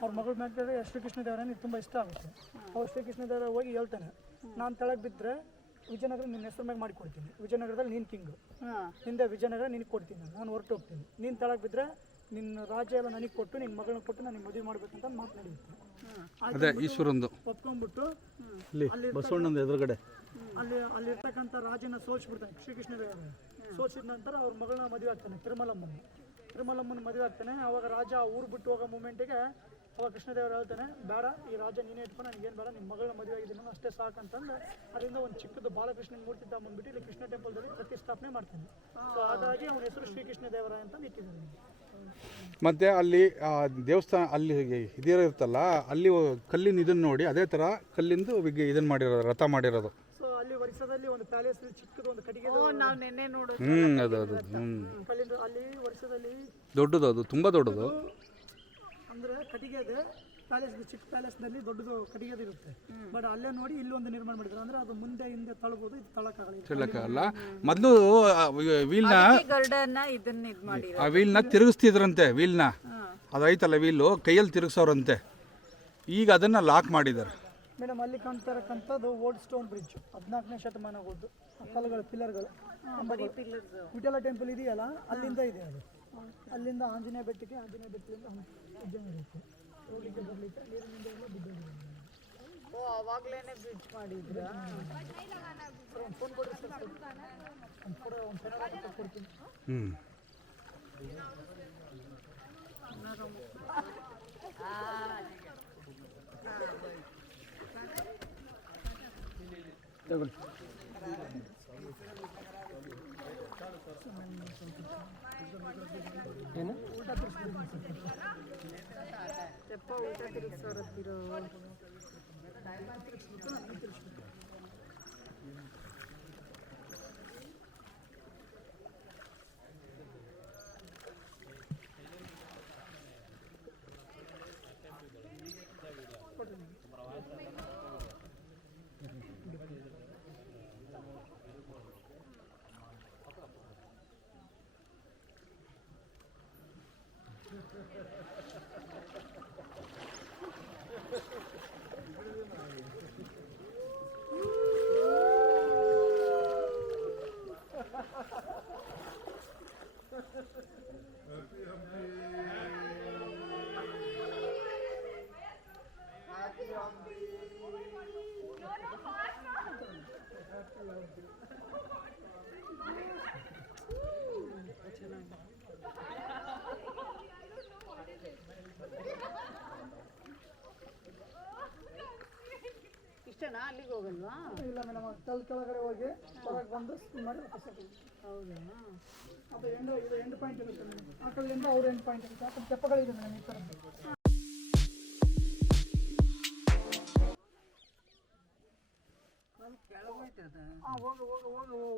ಅವ್ರ ಮಗಳ ಮೇಲೆ ಶ್ರೀಕೃಷ್ಣ ದೇವರಾಯನಿಗೆ ತುಂಬ ಇಷ್ಟ ಆಗುತ್ತೆ. ಅವ್ರು ಶ್ರೀಕೃಷ್ಣ ದೇವರ ಹೋಗಿ ಹೇಳ್ತಾನೆ, ನಾನು ತೆಳಗೆ ಬಿದ್ದರೆ ವಿಜಯನಗರ ನಿನ್ನ ಹೆಸರು ಮೇಲೆ ಮಾಡಿಕೊಡ್ತೀನಿ, ವಿಜಯನಗರದಲ್ಲಿ ನೀನು ಕಿಂಗು, ಹಿಂದೆ ವಿಜಯನಗರ ನಿನಗೆ ಕೊಡ್ತೀನಿ, ನಾನು ಹೊರಟು ಹೋಗ್ತೀನಿ, ನೀನು ತೆಳಗೆ ಬಿದ್ದರೆ ನಿನ್ನ ರಾಜ್ಯ ಎಲ್ಲ ನನಗೆ ಕೊಟ್ಟು ನಿನ್ನ ಮಗಳನ್ನ ಕೊಟ್ಟು ನನಗೆ ಮದುವೆ ಮಾಡಬೇಕಂತ ಮಾತು ನಡೆಯುತ್ತೆ. ಅದೇ ಈಶ್ವರಂದು ಒಪ್ಕೊಂಡ್ಬಿಟ್ಟು ಅಲ್ಲಿ ಬಸವಣ್ಣನ ಎದುರುಗಡೆ ಅಲ್ಲಿರ್ತಕ್ಕಂಥ ರಾಜನ ಸೋಲ್ಸ್ಬಿಡ್ತಾನೆ ಶ್ರೀಕೃಷ್ಣ ದೇವರಾಯ. ಸೋಲ್ಸಿದ ನಂತರ ಅವ್ರ ಮಗಳನ್ನ ಮದುವೆ ಆಗ್ತಾನೆ, ತಿರುಮಲಮ್ಮನ ಮದುವೆ ಆಗ್ತಾನೆ. ಅವಾಗ ರಾಜ ಊರು ಬಿಟ್ಟು ಹೋಗೋ ಮೂಮೆಂಟಿಗೆ ಅವಾಗ ಕೃಷ್ಣದೇವರು ಹೇಳ್ತಾನೆ, ಬೇಡ ಈ ರಾಜ ನೀನೇ ಇಟ್ಕೊಂಡು ನನಗೇನು ಬೇಡ, ನಿಮ್ಮ ಮಗಳನ್ನ ಮದುವೆ ಆಗಿದ್ದೀನಿ ಅಷ್ಟೇ ಸಾಕಂತಂದು ಅದರಿಂದ ಒಂದು ಚಿಕ್ಕದು ಬಾಲಕೃಷ್ಣನ ಮೂರ್ತಿ ತಗೊಂಡ್ಬಿಟ್ಟು ಇಲ್ಲಿ ಕೃಷ್ಣ ಟೆಂಪಲ್ದಲ್ಲಿ ಪ್ರತಿಷ್ಠಾಪನೆ ಮಾಡ್ತಾನೆ. ಸೊ ಹಾಗಾಗಿ ಅವನ ಹೆಸರು ಶ್ರೀಕೃಷ್ಣ ದೇವರಾಯ ಅಂತ ಇಟ್ಟಿದ್ದಾನೆ. ಮತ್ತು ಅಲ್ಲಿ ದೇವಸ್ಥಾನ ಅಲ್ಲಿ ಇದಿರುತ್ತಲ್ಲ, ಅಲ್ಲಿ ಕಲ್ಲಿನ ಇದನ್ನು ನೋಡಿ ಅದೇ ಥರ ಕಲ್ಲಿಂದು ಇದನ್ನು ಮಾಡಿರೋದು, ರಥ ಮಾಡಿರೋದು. ಸೊ ಅಲ್ಲಿ ಒರಿಸ್ಸಾದಲ್ಲಿ ಒಂದು ಪ್ಯಾಲೇಸ್ ಚಿಕ್ಕದು ಒಂದು ಕಟ್ಟಿಗೆ ನಾವು ನೆನ್ನೆ ನೋಡೋದು ಅದು ಅದು ಕಲ್ಲಿಂದ, ಅಲ್ಲಿ ಒರಿಸ್ಸಾದಲ್ಲಿ ದೊಡ್ಡದು, ಅದು ತುಂಬ ದೊಡ್ಡದು. ಅಂದರೆ ಕಟ್ಟಿಗೆ ಇದೆ, ಪ್ಯಾಲೇಸ್ ಚಿಕ್ಕ ಪ್ಯಾಲೇಸ್ನಲ್ಲಿ ದೊಡ್ಡದು ಕಟ್ಟಿಗೆದು ಇರುತ್ತೆ. ಬಟ್ ಅಲ್ಲೇ ನೋಡಿ ಇಲ್ಲಿ ಒಂದು ನಿರ್ಮಾಣ ಮಾಡಿದ್ರು, ಅಂದರೆ ಅದು ಮುಂದೆ ಹಿಂದೆ ತಳ್ಬೋದು, ಇದು ತಳ್ಳಕ್ಕಾಗಲ್ಲ. ಮೊದಲು ವೀಲ್ನ ಇದನ್ನ ಇದು ಮಾಡಿ ಆ ವೀಲ್ನ ತಿರುಗಿಸ್ತಿದ್ರಂತೆ, ವೀಲ್ನ ಅದು ಐತಲ್ಲ ವೀಲು ಕೈಯಲ್ಲಿ ತಿರುಗಿಸೋರಂತೆ. ಈಗ ಅದನ್ನು ಲಾಕ್ ಮಾಡಿದ್ದಾರೆ ಮೇಡಮ್. ಅಲ್ಲಿ ಕಾಣ್ತಾ ಇರಕ್ಕಂಥದ್ದು ಓಲ್ಡ್ ಸ್ಟೋನ್ ಬ್ರಿಡ್ಜ್, 14ನೇ ಶತಮಾನದ್ದು ಕಲ್ಲುಗಳು, ಪಿಲ್ಲರ್ಗಳು. ವಿಠಲ ಟೆಂಪಲ್ ಇದೆಯಲ್ಲ, ಅಲ್ಲಿಂದ ಇದೆ ಅದು. ಅಲ್ಲಿಂದ ಆಂಜನೇಯ ಬೆಟ್ಟಕ್ಕೆ, ಆಂಜನೇಯ ಬೆಟ್ಟದಿಂದ ಹೆಜ್ಜೆ ನಡೆಯುತ್ತೆ, ಹೋಗ್ಲಿಕ್ಕೆ ಬರಲಿಕ್ಕೆ ನೀರಿನಿಂದ ಎಲ್ಲ ಬಿದ್ದೋಗಿದೆ. ಓ ಅವಾಗ್ಲೇನೆ ಬ್ರಿಡ್ಜ್ ಮಾಡಿದ್ರ. ಸರ್ ಒಂದು ಫೋನ್ ಕೊಡ್ರಿ ಸರ್, ಒಂದು ಫೋಟೋ ಒಂದು ಪೆನಾಲ್ಟಿ ಕೊಡ್ತೀನಿ. ಏನು ತೆಪ್ಪ ಊಟ ತಿರುಗಿಸೋರತ್ತಿರೋ ಇಷ್ಟನಾ? ಅಲ್ಲಿಗೆ ಹೋಗಲ್ವಾ? ಇಲ್ಲ ಮೇಡಮ್, ಕೆಳಗಡೆ ಹೋಗಿ ಹೊರಗೆ ಬಂದು ಸ್ಪಿನ್ ಮಾಡಿ ವಾಪಸ್ ಹಾಕಿ. ಹೌದಾ? ಅದು ಎಂಡ್ ಪಾಯಿಂಟ್ ಇರುತ್ತೆ ಮೇಡಮ್, ಆ ಕಡೆಯಿಂದ ಅವ್ರ ಎಂಡ್ ಪಾಯಿಂಟ್ ಇರುತ್ತೆ. ಆ ಕಡೆ ತೆಪ್ಪಗಳಿದೆ ಮೇಡಮ್ ಈ ಥರದ್ದು.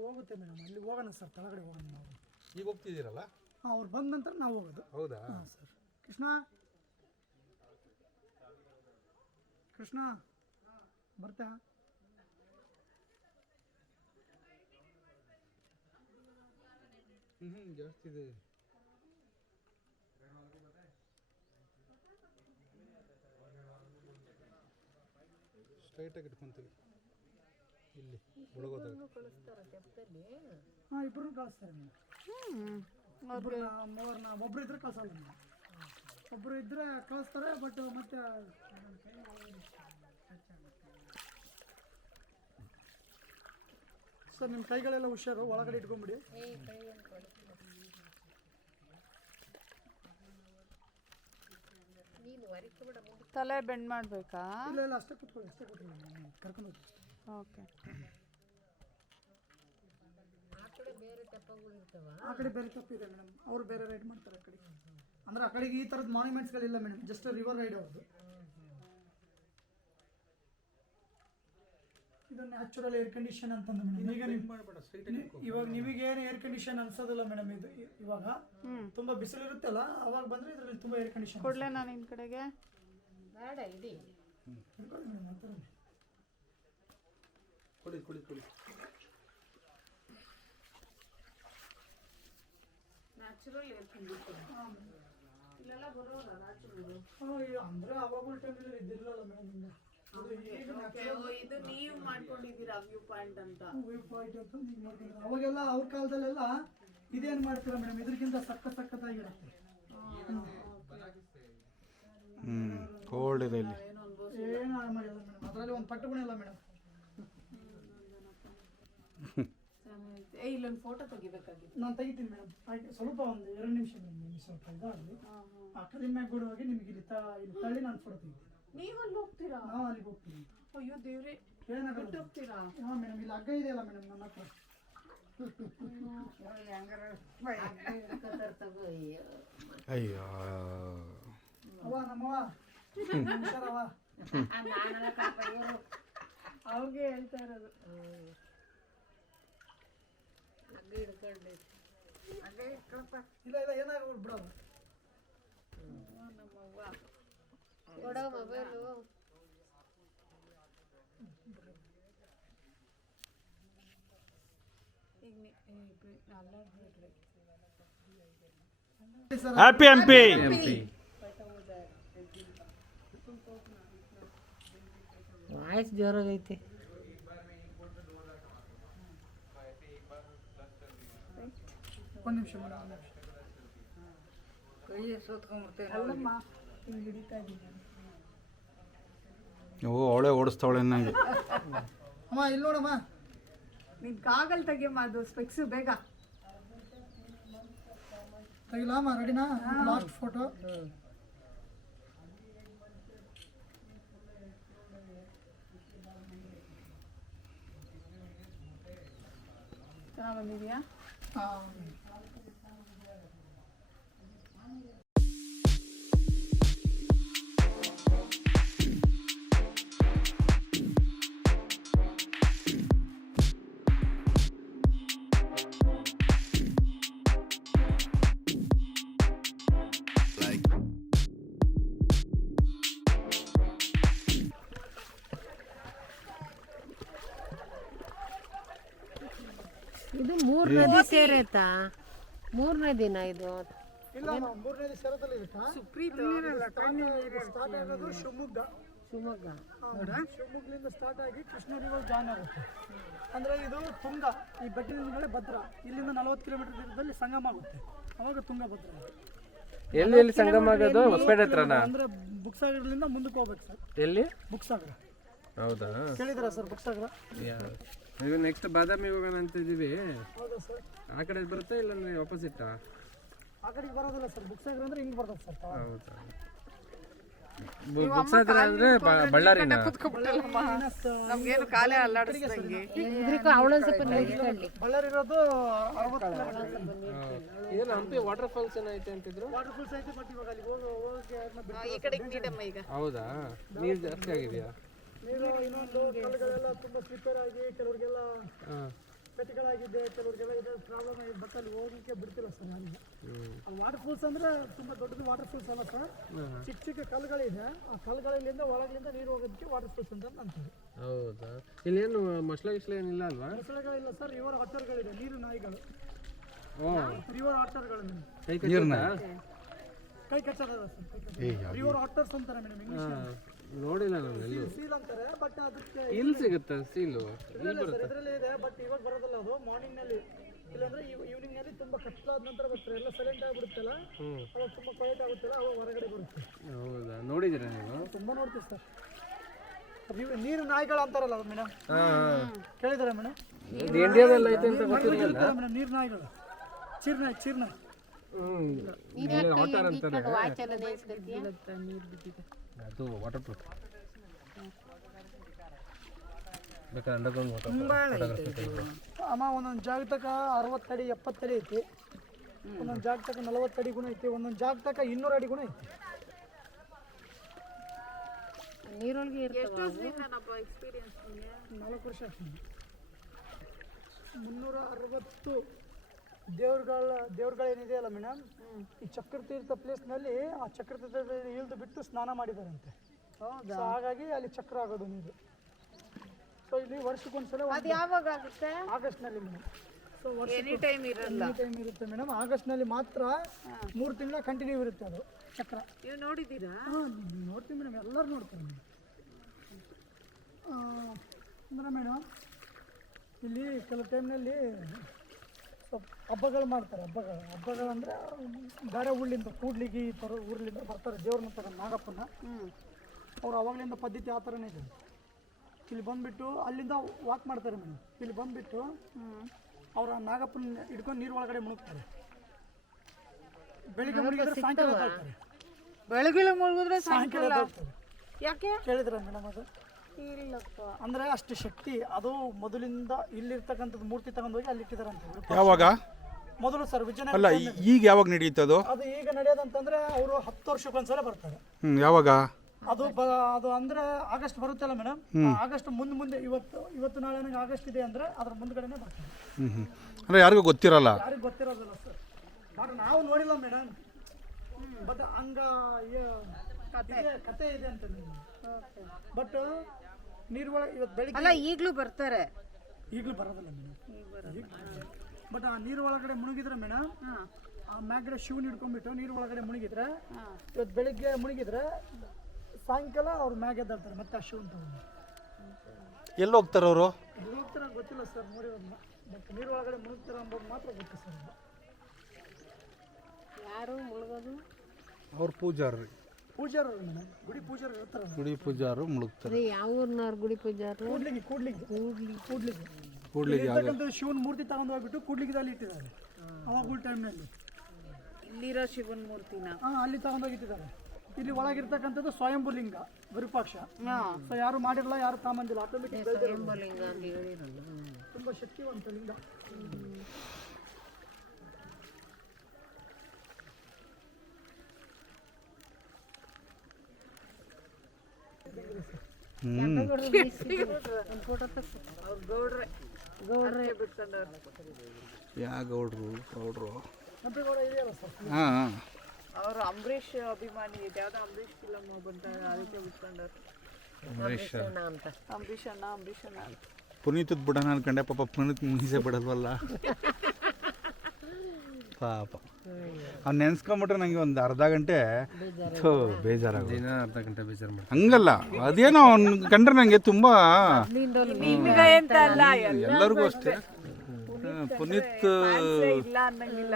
ಹೋಗುತ್ತೆ ಮೇಡಮ್, ಅಲ್ಲಿ ಹೋಗೋಣ ಸರ್, ಕೆಳಗಡೆ ಹೋಗೋಣ ನಾವು. ಈಗ ಹೋಗ್ತಿದ್ದೀರಲ್ಲ? ಹಾಂ, ಅವ್ರು ಬಂದ ನಂತರ ನಾವು ಹೋಗೋದು. ಹೌದಾ? ಹಾಂ ಸರ್. ಕೃಷ್ಣ ಕೃಷ್ಣ ಬರ್ತಾ? ಜಾಸ್ತಿ ಇದೆ. ಸ್ಟ್ರೈಟಾಗಿ ಇಟ್ಕೊಂತೀವಿ. ಕಳಿಸ್ತಾರ ತೆಪ್ಪದಲ್ಲಿ. ಹಾಂ ಇಬ್ಬರು ಕಳಿಸ್ತಾರೆ ಮೇಡಮ್. ಒಬ್ಬರನ್ನ ಮೂವರನ್ನ ಒಬ್ರು ಇದ್ರೆ ಕಳ್ಸಲ್ಲ ಮೇಡಮ್. ಒಬ್ಬರು ಇದ್ರೆ ಕಳಿಸ್ತಾರೆ. ಬಟ್ ಮತ್ತೆ ಸರ್ ನಿಮ್ಮ ಕೈಗಳೆಲ್ಲ ಹುಷಾರು, ಒಳಗಡೆ ಇಟ್ಕೊಂಬಿಡಿ. ನೀನು ವರಿಕೆ ಬಿಡ ಮುಂದೆ. ತಲೆ ಬೆಂಡ್ ಮಾಡಬೇಕಾ? ಇಲ್ಲ ಇಲ್ಲ ಅಷ್ಟೇ ಕೂತ್ಕೊಳ್ಳಿ, ಕರ್ಕೊಂಡು ಹೋಗಿ. ಓಕೆ. ಆ ಕಡೆ ಬೇರೆ ತೆಪ್ಪಗಳು ಇರ್ತಾವ. ಆ ಕಡೆ ಬೇರೆ ತಪ್ಪಿದೆ ಮೇಡಮ್, ಅವ್ರು ಬೇರೆ ರೈಡ್ ಮಾಡ್ತಾರೆ ಆ ಕಡೆ. ಅಂದರೆ ಆ ಕಡೆಗೆ ಈ ಥರದ ಮಾನ್ಯುಮೆಂಟ್ಸ್ಗಳಿಲ್ಲ ಮೇಡಮ್, ಜಸ್ಟ್ ರಿವರ್ ರೈಡ್ ಅವ್ರದ್ದು. ಇದು ನ್ಯಾಚುರಲ್ ಏರ್ ಕಂಡೀಷನ್ ಅಂತಂದು ಮೇಡಮ್. ಇವಾಗ ನಿಮಗೇನು ಏರ್ ಕಂಡೀಷನ್ ಅನ್ಸೋದಿಲ್ಲ ಮೇಡಮ್. ಇದು ಇವಾಗ ತುಂಬಾ ಬಿಸಿಲು ಇರುತ್ತಲ್ಲ, ಅವಾಗ ಬಂದ್ರೆ ಇದ್ರಲ್ಲಿ ತುಂಬಾ ಏರ್ ಕಂಡೀಷನ್. ಕೊಡ್ಲೆ ನಾನು ನಿನ್ ಕಡೆಗೆ ಬೇಡ ಇಡಿ. ನ್ಯಾಚುರಲ್ ಏರ್ ಕಂಡೀಷನ್ ಇಲ್ಲೆಲ್ಲ ಬರೋಲ್ಲ ನ್ಯಾಚುರಲ್. ಅಂದ್ರೆ ಅವಾಗ ಟೈಮಲ್ಲಿ ಇದ್ದಿರಲಿಲ್ಲ ಮೇಡಮ್. ಇದು ನೀವು ಮಾಡ್ಕೊಂಡಿದ್ದೀರಾ ವ್ಯೂ ಪಾಯಿಂಟ್ ಅಂತ. ಅವಾಗೆಲ್ಲ ಅವ್ರ ಕಾಲದಲ್ಲೆಲ್ಲ ಇದೇನ್ ಮಾಡ್ತೀರಾ ಮೇಡಮ್, ಇದಕ್ಕಿಂತ ಸಖತ್ತಾಗಿರುತ್ತೆ. ಕೋಲ್ಡ್ ಇದೆ ಇಲ್ಲಿ. ಏನು ಮಾಡಿಲ್ಲ ಮೇಡಮ್, ಅದರಲ್ಲಿ ಒಂದು ಪಟ್ಟು ಗುಣ ಇಲ್ಲ ಮೇಡಮ್. ಇಲ್ಲೊಂದು ಫೋಟೋ ತೆಗಿಬೇಕಾಗಿತ್ತು. ನಾನು ತೆಗಿತೀನಿ ಮೇಡಮ್. ಸ್ವಲ್ಪ ಒಂದು 2 ನಿಮಿಷ ಮೇಡಮ್, ನಿಮ್ಗೆ ಸ್ವಲ್ಪ ಇದಾಗಲಿ. ಆ ಕಡಿಮೆ ಬಿಡುವಾಗ ನಿಮಗೆ ಇಲ್ಲಿ ತಳ್ಳಿ ನಾನು ಫೋಟೋ ತೆಗಿತೀನಿ. ನೀವು ಅಲ್ಲಿ ಹೋಗ್ತೀರಾ? ನಾವು ಅಲ್ಲಿಗೆ ಹೋಗ್ತೀವಿ. ಅಯ್ಯೋ ದೇವ್ರೆ, ಏನಾಗುತ್ತೆ ಹೋಗ್ತೀರಾ? ಹಾಂ ಮೇಡಮ್, ಇಲ್ಲಿ ಹಗ್ಗ ಇದೆಯಲ್ಲ ಮೇಡಮ್ ನನ್ನ ಹತ್ರ. ಅಯ್ಯೋ ಅವ ನಮ್ಮವ ಹುಷಾರವ. ಅವ್ರಿಗೆ ಹೇಳ್ತಾ ಇರೋದು. ಇಲ್ಲ ಇಲ್ಲ ಏನಾಗ ಬಿಡೋದು. ನಮ್ಮವ್ವ ಕೊಡೋ ಮೊಬೈಲು. ಹ್ಯಾಪಿ ಹಂಪಿ. ವಾಯ್ಸ್ ಜೋರಾಗೈತಿ. ಒಂದು ನಿಮಿಷ ಮೇಡಮ್. ಅಲ್ಲಮ್ಮ ಹಿಂಗೆ ಹಿಡಿತಾ ಇದ್ದೀನಿ. ಓ ಅವಳೆ ಓಡಿಸ್ತಾವಳೆ ನನಗೆ. ಅಮ್ಮ ಇಲ್ಲಿ ನೋಡಮ್ಮ. ನಿನ್ ಕಾಗಲ್ ತೆಗಿಯಮ್ಮ, ಅದು ಸ್ಪೆಕ್ಸು ಬೇಗ ತೆಗಿಲಾಮ. ರೆಡಿನಾ? Last photo. ಚೆನ್ನಾಗಿ ಬಂದಿದ್ಯಾ? ಇದು 3 ನದಿ ಸೇರೈತಾ? 3ನೇ ದಿನ ಇದು. ಇಲ್ಲ 3ನೇ ದಿವಸದಲ್ಲಿ ಇರುತ್ತಾ? ಸುಪ್ರೀತ್ ಸ್ಟಾರ್ಟ್ ಆಗೋದು ಶಿವಮೊಗ್ಗ. ಶಿವಮೊಗ್ಗದಿಂದ ಸ್ಟಾರ್ಟ್ ಆಗಿ ಕೃಷ್ಣ ರಿವರ್ ಜಾಯ್ನ್ ಆಗುತ್ತೆ. ಅಂದರೆ ಇದು ತುಂಗ, ಈ ಬೆಟ್ಟದಿಂದಲೇ ಭದ್ರಾ. ಇಲ್ಲಿಂದ 40 ಕಿಲೋಮೀಟರ್ ದೂರದಲ್ಲಿ ಸಂಗಮ ಆಗುತ್ತೆ. ಅವಾಗ ತುಂಗಭದ್ರಾ. ಎಲ್ಲಿ ಸಂಗಮ ಆಗೋದು? ಹೊಸಪೇಟೆ ಹತ್ರನಾ? ಅಂದರೆ ಬುಕ್ಸಾಗರದಿಂದ ಮುಂದಕ್ಕೆ ಹೋಗ್ಬೇಕು ಸರ್. ಎಲ್ಲಿ? ಬುಕ್ಸಾಗರ. ಹೌದಾ? ಕೇಳಿದ್ರಾ ಸರ್ ಬುಕ್ಸಾಗರ? ಈಗ ನೆಕ್ಸ್ಟ್ ಬಾದಾಮಿ ಹೋಗೋಣ ಅಂತ ಇದ್ದೀವಿ. ಹೌದಾ ಸರ್? ಆ ಕಡೆ ಬರುತ್ತೆ ಇಲ್ಲ ಆಪೋಸಿಟ್? ಆ ಕಡೆಗೆ ಬರೋದಿಲ್ಲ ಸರ್. ಬುಕ್ಸಾಗರ ಅಂದರೆ ಹಿಂಗೆ ಬರ್ತದೆ ಸರ್. ಹೌದಾ? ಬುಕ್ಸಾಗರ ಅಂದರೆ ಬಳ್ಳಾರಿನ? ನಮ್ಗೇನು ಕಾಲೇ ಅಲ್ಲಾಡಿಸ್ದಂಗೆ. ಇದ್ರಿಗೂ ಅವಳೊಂದು ಸ್ವಲ್ಪ ನೀಡ್ಕೊಳ್ಳಿ. ಬಳ್ಳಾರಿ ಇರೋದು 60 ಕಿಲೋಮೀಟರ್. ಏನು ಹಂಪಿ ವಾಟರ್ ಫಾಲ್ಸ್ ಏನೈತೆ ಅಂತಿದ್ರು? ವಾಟರ್ ಫಾಲ್ಸ್ ಐತೆ, ಬಟ್ ಇವಾಗ ಅಲ್ಲಿ ಹೋಗಿ ಈ ಕಡೆಗೆ ನೀಡಮ್ಮ ಈಗ. ಹೌದಾ? ನೀರು ಜಾಸ್ತಿ ಆಗಿದೆಯಾ? ನೀರು ಇನ್ನೊಂದು ಕಲ್ಲುಗಳೆಲ್ಲ ತುಂಬ ಸ್ಲಿಪ್ಪರ್ ಆಗಿ ಕೆಲವ್ರಿಗೆಲ್ಲ ಕಟ್ಟಿಗಳಾಗಿದೆ, ಕೆಲವ್ರಿಗೆಲ್ಲ ಇದೆ ಪ್ರಾಬ್ಲಮ್ ಆಗಿದೆ. ಬಟ್ ಅಲ್ಲಿ ಹೋಗಲಿಕ್ಕೆ ಬಿಡ್ತಿಲ್ಲ ಸರ್. ಅಲ್ಲಿ ವಾಟರ್ ಫಾಲ್ಸ್ ಅಂದರೆ ತುಂಬ ದೊಡ್ಡದು ವಾಟರ್ ಫಾಲ್ಸ್ ಅಲ್ಲ ಸರ್. ಚಿಕ್ಕ ಚಿಕ್ಕ ಕಲ್ಲುಗಳಿದೆ. ಆ ಕಲ್ಲುಗಳಿಂದ ಒಳಗಿಂದ ನೀರು ಹೋಗೋದಕ್ಕೆ ವಾಟರ್ ಫಾಲ್ಸ್ ಅಂತ ಅಂತಾರೆ. ಹೌದಾ? ಇಲ್ಲೇನು ಮಸಳೆ ಗಿಸ್ಲೆ ಏನಿಲ್ಲ ಅಲ್ವಾ? ಮೊಸಳೆಗಳಿಲ್ಲ ಸರ್. ರಿವರ್ ಆಟರ್ಗಳಿದೆ, ನೀರು ನಾಯಿಗಳು. ಓ, ರಿವರ್ ಆಟರ್ಗಳು ಮೇಡಮ್. ಕೈ ಕಚ್ಚುತ್ತಾ? ಕೈ ಕಚ್ಚೋದಲ್ಲ ಸರ್. ರಿವರ್ ಆಟರ್ಸ್ ಅಂತಾರೆ ಮೇಡಮ್ ಇಂಗ್ಲೀಷ್. ನೋಡಿಲ್ಲ ನಾನು ಎಲ್ಲೂ. ಸೀಲ್ ಅಂತಾರೆ ಬಟ್ ಅದಕ್ಕೆ ಇಲ್ಲಿ ಸಿಗುತ್ತೆ ಸೀಲು, ಇಲ್ಲಿ ಬರುತ್ತೆ. ಇದರಲ್ಲೇ ಇದೆ ಬಟ್ ಇವಾಗ ಬರೋದಿಲ್ಲ ಅದು ಮಾರ್ನಿಂಗ್ನಲ್ಲಿ, ಇಲ್ಲಾಂದ್ರೆ ಈವ್ನಿಂಗ್ನಲ್ಲಿ ತುಂಬ ಕತ್ಲಾದ ನಂತರ ಬರ್ತಾರೆ, ಎಲ್ಲ ಸೈಲೆಂಟ್ ಆಗಿಬಿಡುತ್ತಲ್ಲ, ಅವಾಗ ತುಂಬ ಕ್ವೈಟ್ ಆಗುತ್ತಲ್ಲ, ಅವಾಗ ಹೊರಗಡೆ ಬರುತ್ತೆ. ಹೌದಾ, ನೋಡಿದ್ದೀರಾ ನೀವು? ತುಂಬ ನೋಡ್ತೀವಿ ಸರ್. ನೀವು ನೀರು ನಾಯಿಗಳು ಅಂತಾರಲ್ಲ ಮೇಡಮ್, ಕೇಳಿದಾರೆ ಮೇಡಮ್? ಇಂಡಿಯಾದಲ್ಲಿ ಐತೆ ಅಂತ ಗೊತ್ತಿರಲಿಲ್ಲ. ಮೇಡಮ್ ನೀರು ನಾಯಿಗಳು, ಚೀರ್ನಾಯಿ ವಾಟರ್ ಅಂತಾರೆ, ಅದು ವಾಟರ್ ಪ್ರೂಫ್. ಬೇಕಾದ್ರೆ ಅಂಡರ್ಗ್ರೌಂಡ್ ವಾಟರ್. ಅಮ್ಮ ಒಂದೊಂದು ಜಾಗ ತಕ 60 ಅಡಿ 70 ಅಡಿ ಐತಿ, ಒಂದೊಂದು ಜಾಗ ತಕ 40 ಅಡಿ ಗುಣ ಐತಿ, ಒಂದೊಂದು ಜಾಗ ತಕ 200 ಅಡಿ ಗುಣ ಐತಿ. ನೀರೊಳಗೆ ಎಷ್ಟು ವರ್ಷದಿಂದನಪ್ಪ ಎಕ್ಸ್ಪೀರಿಯನ್ಸ್ ನಿಮಗೆ? 4 ವರ್ಷ ಆಗ್ತದೆ. 360 ದೇವ್ರುಗಳೇನಿದೆ ಅಲ್ಲ ಮೇಡಮ್, ಈ ಚಕ್ರತೀರ್ಥ ಪ್ಲೇಸ್ನಲ್ಲಿ ಆ ಚಕ್ರತೀರ್ಥದಲ್ಲಿ ಇಳಿದು ಬಿಟ್ಟು ಸ್ನಾನ ಮಾಡಿದಾರಂತೆ. ಸೊ ಹಾಗಾಗಿ ಅಲ್ಲಿ ಚಕ್ರ ಆಗೋದು ನೀರು. ಸೊ ಇಲ್ಲಿ ವರ್ಷಕ್ಕೊಂದ್ಸಲ ಅದು ಯಾವಾಗ ಆಗುತ್ತೆ? ಆಗಸ್ಟ್ನಲ್ಲಿ ಮೇಡಮ್. ಸೊ ಎನಿ ಟೈಮ್ ಇರಲ್ಲ, ಟೈಮ್ ಇರುತ್ತೆ ಮೇಡಮ್. ಆಗಸ್ಟ್ನಲ್ಲಿ ಮಾತ್ರ 3 ತಿಂಗಳ ಕಂಟಿನ್ಯೂ ಇರುತ್ತೆ ಅದು ಚಕ್ರ. ನೀವು ನೋಡಿದ್ದೀರಾ? ನೋಡ್ತೀವಿ ಮೇಡಮ್, ಎಲ್ಲರೂ ನೋಡ್ತಾರೆ ಮೇಡಮ್. ಅಂದರೆ ಮೇಡಮ್ ಇಲ್ಲಿ ಕೆಲವು ಟೈಮ್ನಲ್ಲಿ ಸ್ವಲ್ಪ ಹಬ್ಬಗಳು ಮಾಡ್ತಾರೆ. ಹಬ್ಬಗಳಂದರೆ ಬೇರೆ ಊರ್ಲಿಂದ ಕೂಡ್ಲಿಗೆ ಈ ಥರ ಊರ್ಲಿಂದ ಬರ್ತಾರೆ ದೇವ್ರನ್ನ ತಗೊಂಡು ನಾಗಪ್ಪನ. ಅವ್ರು ಅವಾಗಲಿಂದ ಪದ್ಧತಿ ಆ ಥರನೇ ಇದೆ. ಇಲ್ಲಿ ಬಂದುಬಿಟ್ಟು ಅಲ್ಲಿಂದ ವಾಕ್ ಮಾಡ್ತಾರೆ ಮೇಡಮ್. ಇಲ್ಲಿ ಬಂದುಬಿಟ್ಟು ಅವರ ನಾಗಪ್ಪನ ಹಿಡ್ಕೊಂಡು ನೀರು ಒಳಗಡೆ ಮುಳುಗ್ತಾರೆ. ಬೆಳಿಗ್ಗೆ ಮುಳುಗಿದ್ರೆ ಸಾಯಂಕಾಲ ಎದ್ದೇಳ್ತಾರೆ. ಬೆಳಗ್ಗೆ ಮುಳುಗಿದ್ರೆ ಸಾಯಂಕಾಲ ಎದ್ದೇಳ್ತಾರೆ. ಯಾಕೆ ಕೇಳಿದ್ರೆ ಮೇಡಮ್ ಅದು ಇಲ್ಲಪ್ಪ. ಅಂದರೆ ಅಷ್ಟು ಶಕ್ತಿ ಅದು. ಮೊದಲಿಂದ ಇಲ್ಲಿರ್ತಕ್ಕಂಥದ್ದು ಮೂರ್ತಿ ತಗೊಂಡೋಗಿ ಅಲ್ಲಿ ಇಟ್ಟಿದ್ದಾರಂತೆ. ಯಾವಾಗ? ಮೊದಲು ಸರ್ ವಿಜಯನಗರ ಅಲ್ಲ, ಈಗ ಯಾವಾಗ ನಡೆಯುತ್ತದು? ಅದು ಈಗ ನಡೆಯೋದಂತಂದ್ರೆ ಅವರು 10 ವರ್ಷಕ್ಕೊಂದ್ಸಲ ಬರ್ತಾರೆ. ಯಾವಾಗ? ಅದು ಅಂದ್ರೆ ಆಗಸ್ಟ್ ಬರುತ್ತಲ್ಲ ಮೇಡಮ್, ಆಗಸ್ಟ್ ಮುಂದೆ ಇವತ್ತು ನಾಳೆ ನನಗೆ ಆಗಸ್ಟ್ ಇದೆ ಅಂದ್ರೆ ಅದ್ರ ಮುಂದ್ಗಡೆನೆ ಬರ್ತಾರೆ. ಅಂದರೆ ಯಾರಿಗೂ ಗೊತ್ತಿರಲ್ಲ? ಯಾರಿಗೂ ಗೊತ್ತಿರೋದಿಲ್ಲ ಸರ್. ಬಟ್ ನಾವು ನೋಡಿಲ್ಲ ಮೇಡಮ್. ಬಟ್ ಹಂಗ ಕತೆ ಇದೆ ಅಂತ. ಬಟ್ ನೀರು ಒಳಗೆ ಇವತ್ತು ಬೆಳಿಗ್ಗೆ ಅಲ್ಲ ಈಗಲೂ ಬರ್ತಾರೆ, ಈಗಲೂ ಬರೋದಿಲ್ಲ ಮೇಡಮ್. ಬಟ್ ಆ ನೀರು ಒಳಗಡೆ ಮುಳುಗಿದ್ರೆ ಮೇಡಮ್, ಆ ಮ್ಯಾಗಡೆ ಶಿವನ್ ಹಿಡ್ಕೊಂಡ್ಬಿಟ್ಟು ನೀರು ಒಳಗಡೆ ಮುಳುಗಿದ್ರೆ, ಇವತ್ತು ಬೆಳಿಗ್ಗೆ ಮುಳುಗಿದ್ರೆ ಸಾಯಂಕಾಲ ಅವ್ರು ಮ್ಯಾಗ ಎದ್ದೇಳ್ತಾರೆ ಮತ್ತೆ ಆ ಶಿವನ್ ತಗೊಂಡು. ಎಲ್ಲಿ ಹೋಗ್ತಾರೆ ಅವರು? ಎಲ್ಲಿ ಹೋಗ್ತಾರೆ ಗೊತ್ತಿಲ್ಲ ಸರ್, ನೋಡಿರೋದನ್ನ. ಬಟ್ ನೀರು ಒಳಗಡೆ ಮುಳುಗ್ತಾರೆ ಅಂಬೋದು ಮಾತ್ರ ಗೊತ್ತು ಸರ್. ಯಾರು ಮುಳುಗೋದು? ಅವ್ರ ಪೂಜಾರಿ, ಪೂಜಾರು ಮೇಡಮ್, ಗುಡಿ ಪೂಜಾರು ಇರ್ತಾರೆ. ಗುಡಿ ಪೂಜಾರು ಮುಳುಗ್ತಾರೆ. ಯಾವ ಊರ್ನವ್ರು ಗುಡಿ ಪೂಜಾರು? ಕೂಡ್ಲಿಗೆ ಇರ್ತಕ್ಕಂಥ ಶಿವನ ಮೂರ್ತಿ ತಗೊಂಡು ಹೋಗ್ಬಿಟ್ಟು ಕೂಡ್ಲಿಗೆದಲ್ಲಿ ಇಟ್ಟಿದ್ದಾರೆ ಅವಾಗ ಟೈಮ್ನಲ್ಲಿ. ಇಲ್ಲಿರೋ ಶಿವನ್ ಮೂರ್ತಿನ ಅಲ್ಲಿ ತಗೊಂಡೋಗಿ ಇಟ್ಟಿದ್ದಾರೆ. ಇಲ್ಲಿ ಒಳಗಿರ್ತಕ್ಕಂಥದ್ದು ಸ್ವಯಂಭೂ ಲಿಂಗ ವಿರೂಪಾಕ್ಷ. ಸೊ ಯಾರು ಮಾಡಿರಲ್ಲ, ಯಾರು ತಾಂಬಂದಿಲ್ಲ, ಆಟೋಮೆಟಿಕ್ ಲಿಂಗ ಅಂತ ಹೇಳಿರಲ್ಲ. ತುಂಬ ಶಕ್ತಿವಂತ ಲಿಂಗ. ಗೌಡ್ರೆ ಬಿಟ್ಕೊಂಡವ್ರು. ಯಾ ಗೌಡ್ರು? ಕೆಂಪೇಗೌಡ ಇದೆಯಲ್ಲ ಸರ್, ಹಾಂ, ಅವರು ಅಂಬರೀಷ್ ಅಭಿಮಾನಿ ಇದೆ. ಯಾವ್ದೋ ಅಂಬರೀಷ್ ಫಿಲಮ್ ಬಂತ, ಅದಕ್ಕೆ ಬಿಟ್ಕೊಂಡವ್ರು. ಅಂಬರೀಷ್ ಅಣ್ಣ ಅಂತ. ಪುನೀತದ್ ಬಿಡೋಣ ಅನ್ಕೊಂಡೆ, ಪಾಪ ಪುನೀತ್ ಮುಗಿಸೇ ಬಿಡಲ್ವಲ್ಲ ಪಾಪ. ಅವ್ನು ನೆನ್ಸ್ಕೊಂಬಿಟ್ರೆ ನನಗೆ ಒಂದು ಅರ್ಧ ಗಂಟೆ ಬೇಜಾರಾಗ. ದಿನ ಅರ್ಧ ಗಂಟೆ ಬೇಜಾರು ಮಾಡಿ ಹಂಗಲ್ಲ, ಅದೇನೋ ಅವ್ನು ಕಂಡ್ರೆ ನನಗೆ ತುಂಬ, ನಿಮ್ಗೆ ಅಂತ ಅಲ್ಲ, ಎಲ್ಲರಿಗೂ ಅಷ್ಟೇ. ಪುನೀತ್ ಇಲ್ಲ ಅನ್ನಂಗಿಲ್ಲ.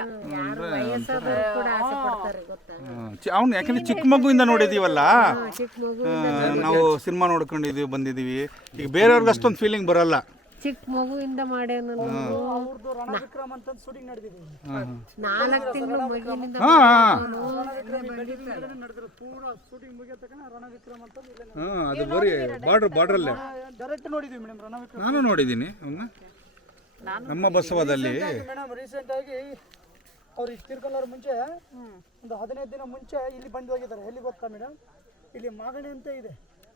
ಅವ್ನು ಯಾಕಂದ್ರೆ ಚಿಕ್ಕ ಮಗುವಿಂದ ನೋಡಿದೀವಲ್ಲ ನಾವು, ಸಿನಿಮಾ ನೋಡ್ಕೊಂಡಿದೀವಿ ಬಂದಿದ್ದೀವಿ. ಈಗ ಬೇರೆಯವ್ರಿಗೆ ಅಷ್ಟೊಂದು ಫೀಲಿಂಗ್ ಬರಲ್ಲ. ಚಿಕ್ಕ ಮಗುವಿಂದ ಮಾಡ್ಯಾನ. ಅವ್ರದ್ದು ರಣವಿಕ್ರಮ್ ಅಂತ ಶೂಟಿಂಗ್ ನಡೆದಿದೆ. 4 ತಿಂಗಳು ಮಗುವಿನಿಂದ ನಡೆದಿರೋ ಪೂರಾ ಶೂಟಿಂಗ್ ಮುಗಿಯ ತಕ್ಕ ರಣವಿಕ್ರಮ್ ಅಂತ ಅದು ಬರೀ ಬಾರ್ಡ್ರಲ್ಲೇ ಡೈರೆಕ್ಟ್ ನೋಡಿದ್ವಿ ಮೇಡಮ್. ರಣವಿಕ್ರಮ್ ನಾನು ನೋಡಿದ್ದೀನಿ ಅವನ್ನ ನಮ್ಮ ಬಸವದಲ್ಲಿ. ಮೇಡಮ್ ರೀಸೆಂಟ್ ಆಗಿ ಅವ್ರು ತೀರ್ಕೊಳ್ಳೋರು ಮುಂಚೆ ಒಂದು 15 ದಿನ ಮುಂಚೆ ಇಲ್ಲಿ ಬಂದು ಹೋಗಿದ್ದಾರೆ. ಎಲ್ಲಿ ಗೊತ್ತಾ ಮೇಡಮ್? ಇಲ್ಲಿ ಮಾಗಣಿ ಅಂತ ಇದೆ.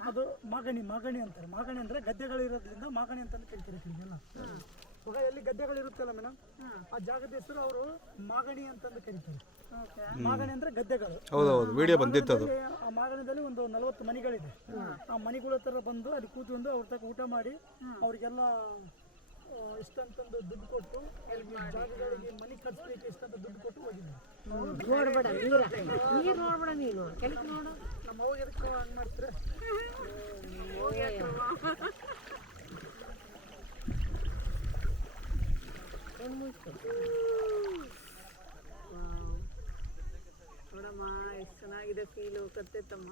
ಅದು ಮಾಗಣಿ ಅಂತಾರೆ. ಮಾಗಣಿ ಅಂದರೆ ಗದ್ದೆಗಳು ಇರೋದ್ರಿಂದ ಮಾಗಣಿ ಅಂತ ಕೇಳ್ತಾರೆ ಇಲ್ಲೆಲ್ಲ. ಇವಾಗ ಎಲ್ಲಿ ಗದ್ದೆಗಳಿರುತ್ತಲ್ಲ ಮೇಡಮ್, ಆ ಜಾಗದ ಹೆಸರು ಅವರು ಮಾಗಣಿ ಅಂತಂದು ಕರೀತಾರೆ. ಮಾಗಣಿ ಅಂದರೆ ಗದ್ದೆಗಳು. ಹೌದೌದು, ವಿಡಿಯೋ ಬಂದಿತ್ತು ಅದು. ಆ ಮಾಗಣದಲ್ಲಿ ಒಂದು 40 ಮನೆಗಳಿದೆ. ಆ ಮನೆಗಳ ಹತ್ರ ಬಂದು ಅಲ್ಲಿ ಕೂತ್ಕೊಂಡು ಅವ್ರ ತಕ್ಕ ಊಟ ಮಾಡಿ ಅವ್ರಿಗೆಲ್ಲ ಇಷ್ಟಂತಂದು ದುಡ್ಡು ಕೊಟ್ಟು ಈ ಜಾಗಗಳಿಗೆ ಮನೆ ಕಟ್ಸ್ಲಿಕ್ಕೆ ಇಷ್ಟಂತ ದುಡ್ಡು ಕೊಟ್ಟು ಹೋಗಿದ್ದೀನಿ. ನೋಡ್ಬೇಡ ನೀರು ನೋಡ್ಬೇಡ ನೀನು ಕೆಳಗೆ ನೋಡು. ನಮ್ಮ ಅವ್ವ ಎದಕ್ಕೆ ಹಂಗೆ ಮಾಡ್ತಾರೆ? ನೋಡಮ್ಮ ಎಷ್ಟು ಚೆನ್ನಾಗಿದೆ ಫೀಲು ಕತ್ತೈತಮ್ಮ.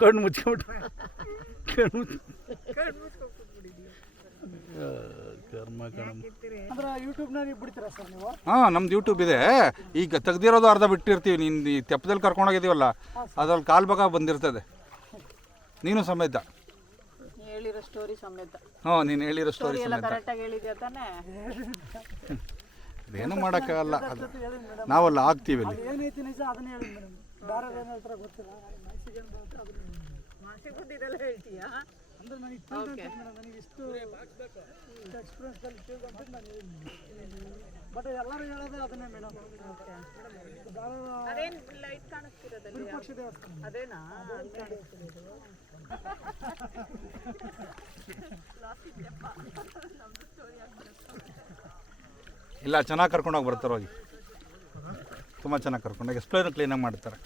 ಕಣ್ಣು ಮುಚ್ಕೊಂಬಿಟ್ಟು ಕಣ್ಣು ಕರ್ಮ ಕಣಮ್ಮ. ಅಂದ್ರೆ ಯೂಟ್ಯೂಬ್ನಾಗ ಬಿಡ್ತೀರಾ ಸರ್ ನೀವು? ಹಾಂ ನಮ್ದು ಯೂಟ್ಯೂಬ್ ಇದೆ. ಈಗ ತೆಗ್ದಿರೋದು ಅರ್ಧ ಬಿಟ್ಟಿರ್ತೀವಿ. ನೀನು ಈ ತೆಪ್ಪದಲ್ಲಿ ಕರ್ಕೊಂಡೋಗಿದ್ದೀವಲ್ಲ ಅದ್ರಲ್ಲಿ ಕಾಲು ಭಾಗ ಬಂದಿರ್ತದೆ, ನೀನು ಸಮೇತ. ಹೇಳಿರೋ ಸ್ಟೋರಿ ಸಮೇತ. ಹ್ಞೂ ನೀನು ಹೇಳಿರೋ ಸ್ಟೋರಿ ಎಲ್ಲ ಸಮೇತ. ಕರೆಕ್ಟಾಗಿ ಹೇಳಿದ್ಯಾ ತಾನೇ? ಅದೇನು ಮಾಡೋಕ್ಕಾಗಲ್ಲ, ಅದು ನಾವಲ್ಲ ಆಗ್ತೀವಿ ಅಲ್ಲಿ. ಏನೈತಿ ನಿಜ ಅದನ್ನೇ ಹೇಳಿ ಮೇಡಮ್. ಬೇರೆ ಏನು ಹೇಳ್ತಾರೆ ಗೊತ್ತಿಲ್ಲ. ಮನಸ್ಸಿಗೆ ಏನು ಬರುತ್ತೆ ಅದನ್ನ ಹೇಳಿ. ಮಾಸಿ ಬಂದಿದ್ದೆಲ್ಲ ಹೇಳ್ತೀಯಾ? ಅಂದ್ರೆ ನನಗೆ ಮೇಡಮ್ ನನಗೆ ಇಷ್ಟು ಎಕ್ಸ್ಪೀರಿಯನ್ಸ್ದಲ್ಲಿ ತಿಳಿದಂತ ನಾನು ಹೇಳಿದ್ದೀನಿ. ಬಟ್ ಎಲ್ಲರೂ ಹೇಳೋದು ಅದನ್ನೇ ಮೇಡಮ್. ಅದೇನ್ ಲೈಟ್ ಕಾಣಿಸ್ತಿರೋದಲ್ಲಿ ವಿರೂಪಾಕ್ಷ ದೇವಸ್ಥಾನ ಅದೇನಾ? ಇಲ್ಲ ಚೆನ್ನಾಗಿ ಕರ್ಕೊಂಡೋಗಿ ಬರ್ತಾರೆ ಹೋಗಿ, ತುಂಬ ಚೆನ್ನಾಗಿ ಕರ್ಕೊಂಡೋಗಿ ಎಕ್ಸ್ಪ್ಲೈನ್ ಕ್ಲೀನಾಗಿ ಮಾಡ್ತಾರೆ.